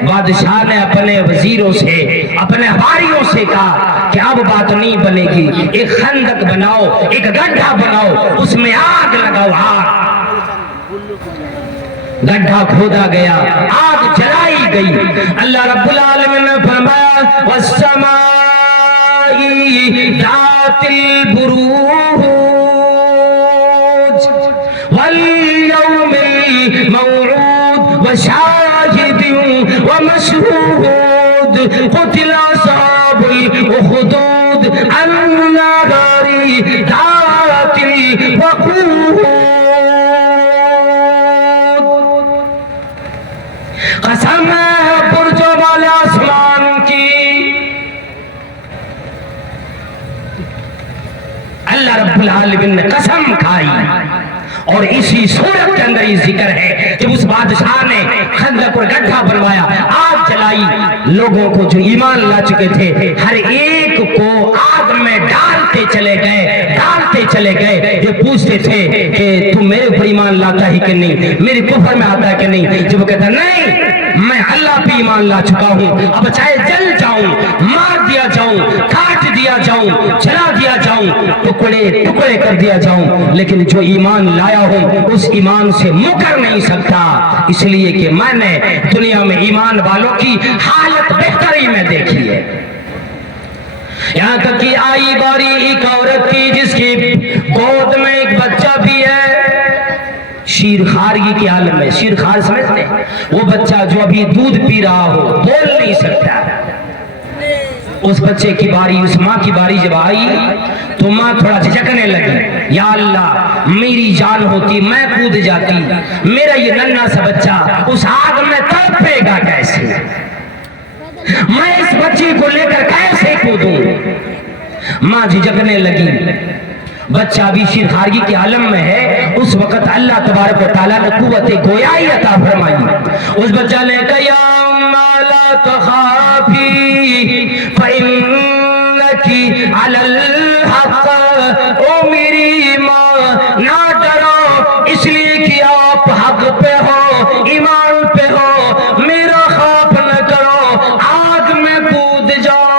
बादशाह ने अपने वजीरों से, अपने हवारियों से कहा कि अब बात नहीं बनेगी, एक खंदक बनाओ, एक गड्ढा बनाओ, उसमें आग लगाओ, आग। गड्ढा खोदा गया, आग जलाई गई। अल्लाह रब्बुल आलमीन ने फरमाया, वस्समाई ज़ातिल बुरूज वल यौमिल मौऊद व शाहिदिन व मशहूद क़ुतिला अस्हाबुल उख़दूद अन्नारी ज़ातिल वक़ूद। कसम है बुर्जों वाले आसमान की, अल्लाह रब्बुल आलमीन ने कसम खाई। और इसी सूरत के अंदर ये जिक्र है कि उस बादशाह ने खंदक और गड्ढा बनवाया, आग जलाई। लोगों को जो ईमान ला चुके थे हर एक को आग में डालते चले गए, डालते चले गए। ये पूछते थे कि तुम मेरे ऊपर ईमान लाता है कि नहीं, मेरे कुफर में आता है कि नहीं। जब वो कहता नहीं, मैं अल्लाह पे ईमान ला चुका हूँ, अब चाहे जल जाऊं, मार दिया जाऊं, काट दिया जाऊं, जला दिया जाऊं, टुकड़े टुकड़े कर दिया जाऊं, लेकिन जो ईमान लाया हूं उस ईमान से मुकर नहीं सकता। इसलिए कि मैंने दुनिया में ईमान वालों की हालत बेहतरी में देखी है। यहाँ तक कि आई बारी एक औरत की जिसकी गोद में एक बच्चा भी है, शीरखारगी के आलम में। शीरखार समझते हैं? वो बच्चा जो अभी दूध पी रहा हो, बोल नहीं सकता। उस बच्चे की बारी, उस माँ की बारी जब आई तो माँ थोड़ा झिझकने लगी। या अल्लाह, मेरी जान होती मैं कूद जाती, मेरा ये नन्हा सा बच्चा उस आग में तड़पेगा कैसे, मैं इस बच्चे को लेकर कैसे कूदूं। माँ झिझकने लगी। बच्चा भी शीरखारगी के आलम में है। उस वक्त अल्लाह तबारक व तआला ने कुव्वत गोयाई अता फरमाई। उस बच्चा ने कहा, या अम्मा ला तखाफी फइन्नकी अलल हक़। ओ मेरी माँ, ना डरो, इसलिए कि आप हक पे हो, ईमान पे हो, मेरा खौफ न करो, आग में कूद जाओ।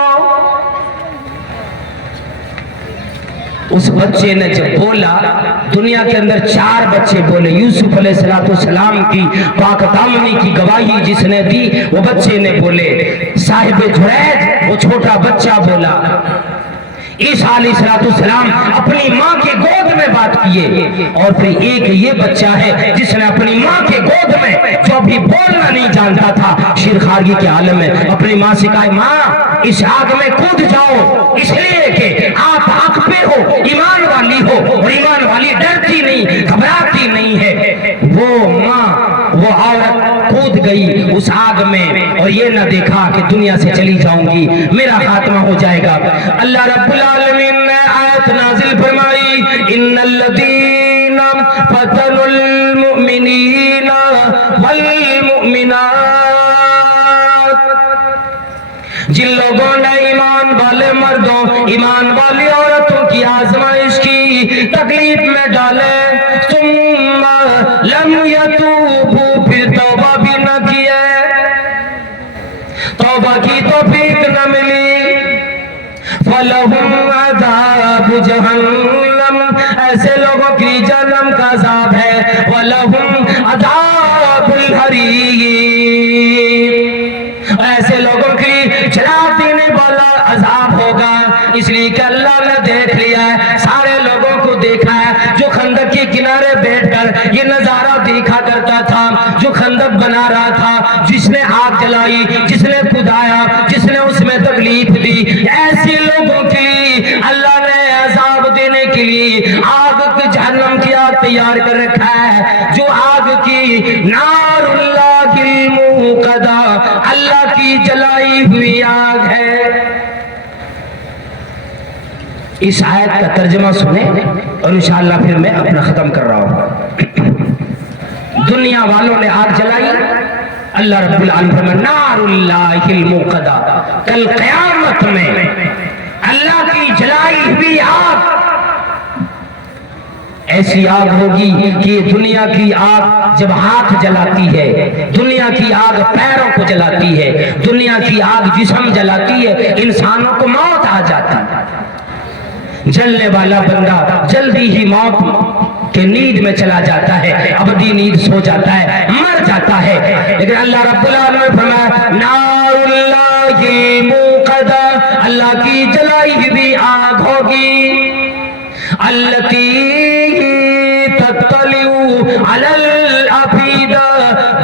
उस बच्चे ने जब बोला, दुनिया के अंदर 4 बच्चे बोले। यूसुफ अलैहिस्सलाम की पाकदामनी की गवाही जिसने दी वो बच्चे ने बोले। साहिब जुरैज, वो छोटा बच्चा बोला। ईसा अलैहिस्सलाम अपनी माँ के गोद में बात किए। और फिर एक ये बच्चा है जिसने अपनी माँ के गोद में, जो अभी बोलना नहीं जानता था, शीरखारगी के आलम में, अपनी माँ से कहा, माँ इस आग में कूद जाओ, इसलिए कि आप हक पे हो, ईमान वाली हो, और ईमान वाली डरती नहीं, घबराती नहीं है। वो माँ, वो औरत कूद गई उस आग में और ये न देखा कि दुनिया से चली जाऊंगी, मेरा खात्मा हो जाएगा। अल्लाह रब्बुल आलमीन ने आयत नाजिल फरमाई, इन्नल लदीना फतनुल मुमिनीना वल मुमिनात। जिन लोगों ने ईमान वाले मर्दों, ईमान वाली औरतों की आजमाइश की, तकलीफ में डाले, सुम्मा लम यतूबू, फिर तौबा भी न किए, तौबा की तौफीक न मिली, फलहुम अज़ाबु जहन्नम, ऐसे लोगों की जहन्नम का अज़ाब है, वलहुम अज़ाबुल हरीर, ऐसे लोगों की जला देने वाला अज़ाब होगा। इसलिए कि अल्लाह ने देख लिया है, सारे लोगों को देखा है। जो खंदक के किनारे बैठकर ये नजारा देखा करता था, जो खंदक बना रहा था, जिसने आग जलाई, जिसने खुदाया, जिसने उसमें तकलीफ दी, ऐसे लोगों के लिए अल्लाह ने अज़ाब देने के लिए आग की जहन्नम की आग तैयार कर रखा है, जो आग की नारुल्लाहिल मुक़दा, अल्लाह की जलाई हुई आग है। इस आयत का तर्जुमा सुने और इंशाअल्लाह फिर मैं अपना खत्म कर रहा हूं। दुनिया वालों ने आग जलाई, अल्लाह रब्बुल आलमीन में नारुल्लाहिल मुक़दा, कल क़यामत में अल्लाह की जलाई हुई आग, ऐसी आग होगी कि दुनिया की आग जब हाथ जलाती है, दुनिया की आग पैरों को जलाती है, दुनिया की आग जिस्म जलाती है, इंसानों को मौत आ जाती है। जलने वाला बंदा जल्दी ही मौत के नींद में चला जाता है, अबदी नींद सो जाता है, मर जाता है। लेकिन अल्लाह रब्बुल आलमीन फरमाया, नारुल्लाहिल मुक़दा, अल्लाह की जलाई हुई आग होगी, अल्लती तत्तलिउ अलल अफीदा,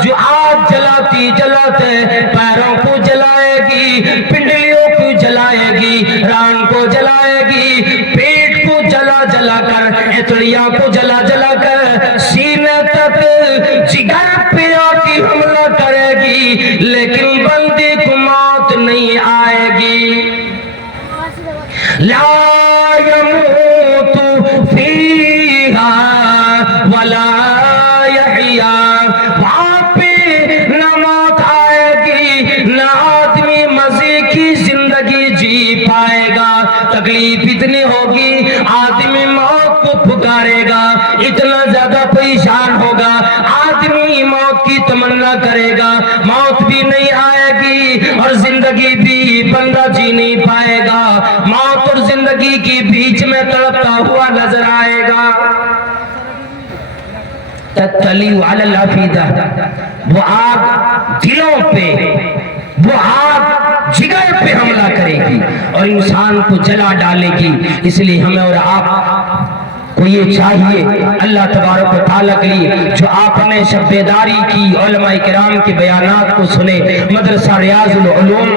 जो आग जलाती जलाते पैरों को जलाएगी, पिंडलियों को जलाएगी, रान को जलाएगी, पेट को जला जला कर, एतड़िया को जला जला कर, सीने तक जिगर पे आके हमला करेगी, लेकिन बंदे को मौत नहीं आएगी। ला यमूतु फीहा वला यहिया, वहां पे न मौत आएगी, न आदमी मजे की जिंदगी जी पाएगा। तकलीफ इतनी होगी, आदमी मौत को पुकारेगा, इतना ज्यादा परेशान होगा, आदमी मौत की तमन्ना करेगा, मौत भी नहीं आएगी और जिंदगी भी बंदा जी नहीं पाएगा, मौत और जिंदगी के बीच में तड़पता हुआ नजर आएगा। तत्तलिउ अलल अफीदा, वो आग दिलों पे, वो आग जिगर पे हमला करेगी और इंसान को जला डालेगी। इसलिए हमें और आप को ये चाहिए अल्लाह तबारक व तआला के लिए जो आपने शब्बेदारी की, उलमा किराम के बयानात को सुने, मदरसा रियाजुल उलूम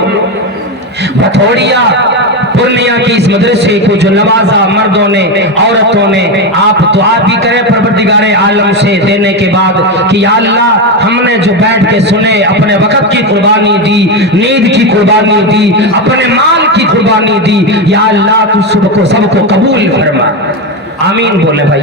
भथोड़िया पूर्णिया की इस मदरसे को जो नवाजा मर्दों ने, औरतों ने, आप दुआ भी करें परवरदिगारे आलम से देने के बाद कि या अल्लाह हमने जो बैठ के सुने, अपने वक्त की कुर्बानी दी, नींद की कुर्बानी दी, अपने माल की कुर्बानी दी, या अल्लाह तू सबको कबूल फरमा। आमीन बोले भाई।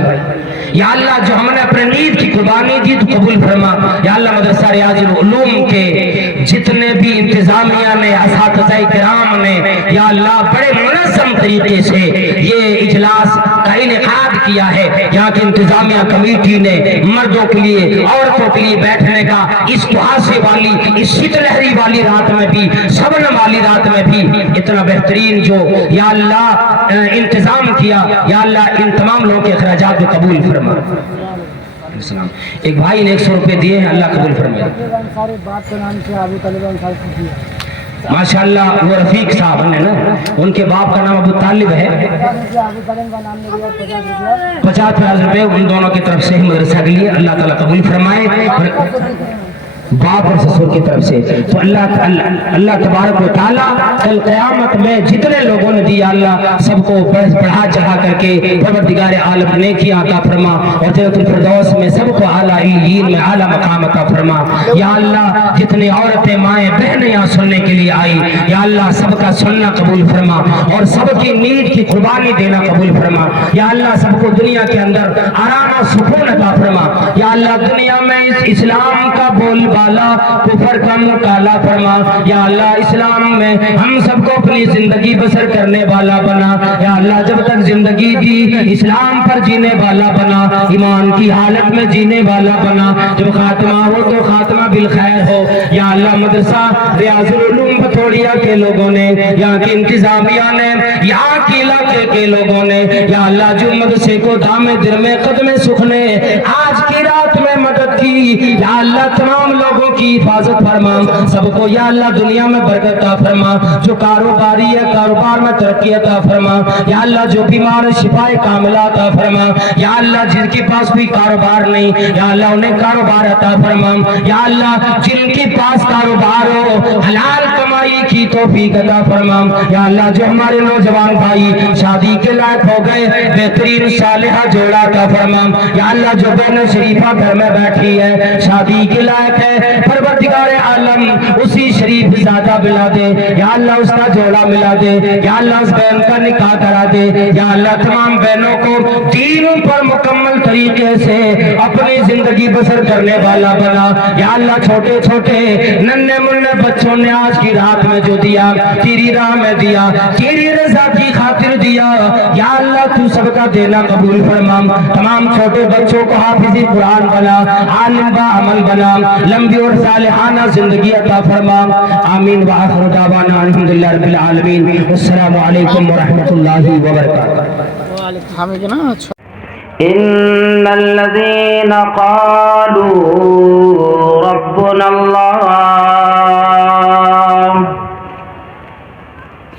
या अल्लाह जो हमने अपने नींद की कुर्बानी दी तो कबूल फरमा। या अल्लाह मदरसा रियाजुल उलूम के जितने भी इंतजामिया ने, असातिज़ाए किराम ने, या अल्लाह बड़े मुनज़्ज़म तरीके से ये इजलास का इनेकाद किया है। यहाँ की इंतजामिया कमेटी ने मर्दों के लिए, औरतों के लिए बैठने का इस कुहासे वाली, इस शीतलहरी वाली रात में भी, सबन वाली रात में भी इतना बेहतरीन जो या अल्लाह इंतजाम किया, या अल्लाह इन तमाम लोगों के खर्चात को कबूल फरमा। एक भाई ने 100 रुपए दिए हैं, अल्लाह कबूल फरमाए। माशाअल्लाह वो रफीक साहब ने ना, उनके बाप का नाम अबू तालिब है। 50 रुपए उन दोनों की तरफ से मदरसा के लिए अल्लाह ताला कबूल फरमाए, बाप और ससुर की तरफ से। तो अल्लाह तबारक व तआला कल क़यामत में जितने लोगों ने दिया, अल्लाह सबको बढ़ा चढ़ा करके परवरदिगार आलम ने किया अता फरमा, और जन्नतुल फिरदौस में सबको आला इल्लीन में आला मकाम अता फरमा। या अल्लाह जितनी औरतें, माएँ, बहनें यहाँ सुनने के लिए आई, या अल्लाह सबका सुनना कबूल फरमा और सबकी नींद की कुर्बानी देना कबूल फरमा। या अल्लाह सबको दुनिया के अंदर आराम और सुकून अता फरमा। या अल्लाह दुनिया में इस इस्लाम का बोल वाला कुफर कम काला फरमा। या अल्लाह इस्लाम में हम सबको अपनी जिंदगी बसर करने वाला बना। या अल्लाह जब तक जिंदगी दी इस्लाम पर जीने वाला बना, ईमान की हालत में जीने वाला बना। जब खात्मा हो तो खात्मा बिल खैर हो। या अल्लाह मदरसा रियाजुल उलूम भथोड़िया के लोगों ने, यहाँ की इंतजामिया ने, यहाँ के इलाके के लोगों ने, या अल्लाह जो मदरसे को दामे दिल में कदमे सुख ने आज की रात में मदद की, या अल्लाह तमाम लोगों की हिफाजत फरमा, सबको या अल्लाह दुनिया में बरकत अता फरमा। जो कारोबारी है कारोबार में तरक्की अता फरमा। या अल्लाह जो बीमार है शिफाए कामिला अता फरमा। या अल्लाह जिनके पास कोई कारोबार नहीं, या अल्लाह उन्हें कारोबार अता फरमा। या अल्लाह जिनके पास कारोबार हो हलाल कमाई की तौफीक अता फरमा। या अल्लाह जो हमारे नौजवान भाई शादी के लायक हो गए, बेहतरीन सालिहा जोड़ा अता फरमा। या अल्लाह जो बहन शरीफा घर में बैठी है, शादी के लायक है, परवरदिगार आलम उसी शरीफ ज़ादा मिला दे। या अल्लाह उसका जोड़ा मिला दे। या अल्लाह उस बहन का निकाह करा दे। या अल्लाह तमाम बहनों को दीनों पर मुकम्मल तरीके से अपनी जिंदगी बसर करने वाला बना। या अल्लाह छोटे छोटे नन्हे मुन्ने बच्चों ने आज की रात में जो दिया, तेरी राह में दिया, तेरी रजा की खातिर दिया, या अल्लाह तू सबका देना कबूल फरमा। तमाम छोटे बच्चों को हाफिज़ कुरान बना, आलिम बा अमल बना, लंबी और सालिहाना जिंदगी अता फरमा। आमीन व आखिर दावाना अल्हम्दुलिल्लाहि रब्बिल आलमीन। अस्सलामु अलैकुम व रहमतुल्लाहि व बरकातहू। इन्नल्लज़ीना क़ालू रब्बुनल्लाह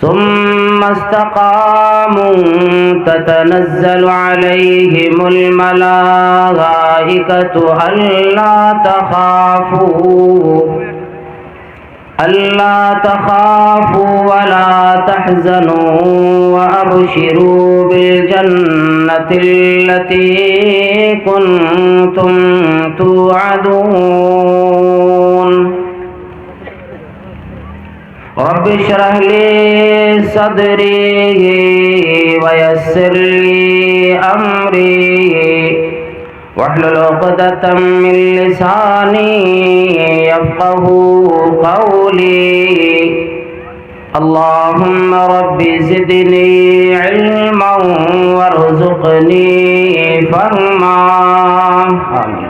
सुम्मा इस्तक़ामू ततनज़्ज़लु अलैहिमुल मलाइकतु अल्ला तख़ाफ़ू वला तहज़नू व अबशिरू बिल जन्नतिल्लती कुन्तुम तुअदून। रब्बि इश्रह ली सदरी व यस्सिर ली अमरी वहलुल उक़दतम मिन लिसानी यफ़क़हू क़ौली। अल्लाहुम्मा रब्बि ज़िदनी इल्मन वरज़ुक़नी फ़हमा। आमीन।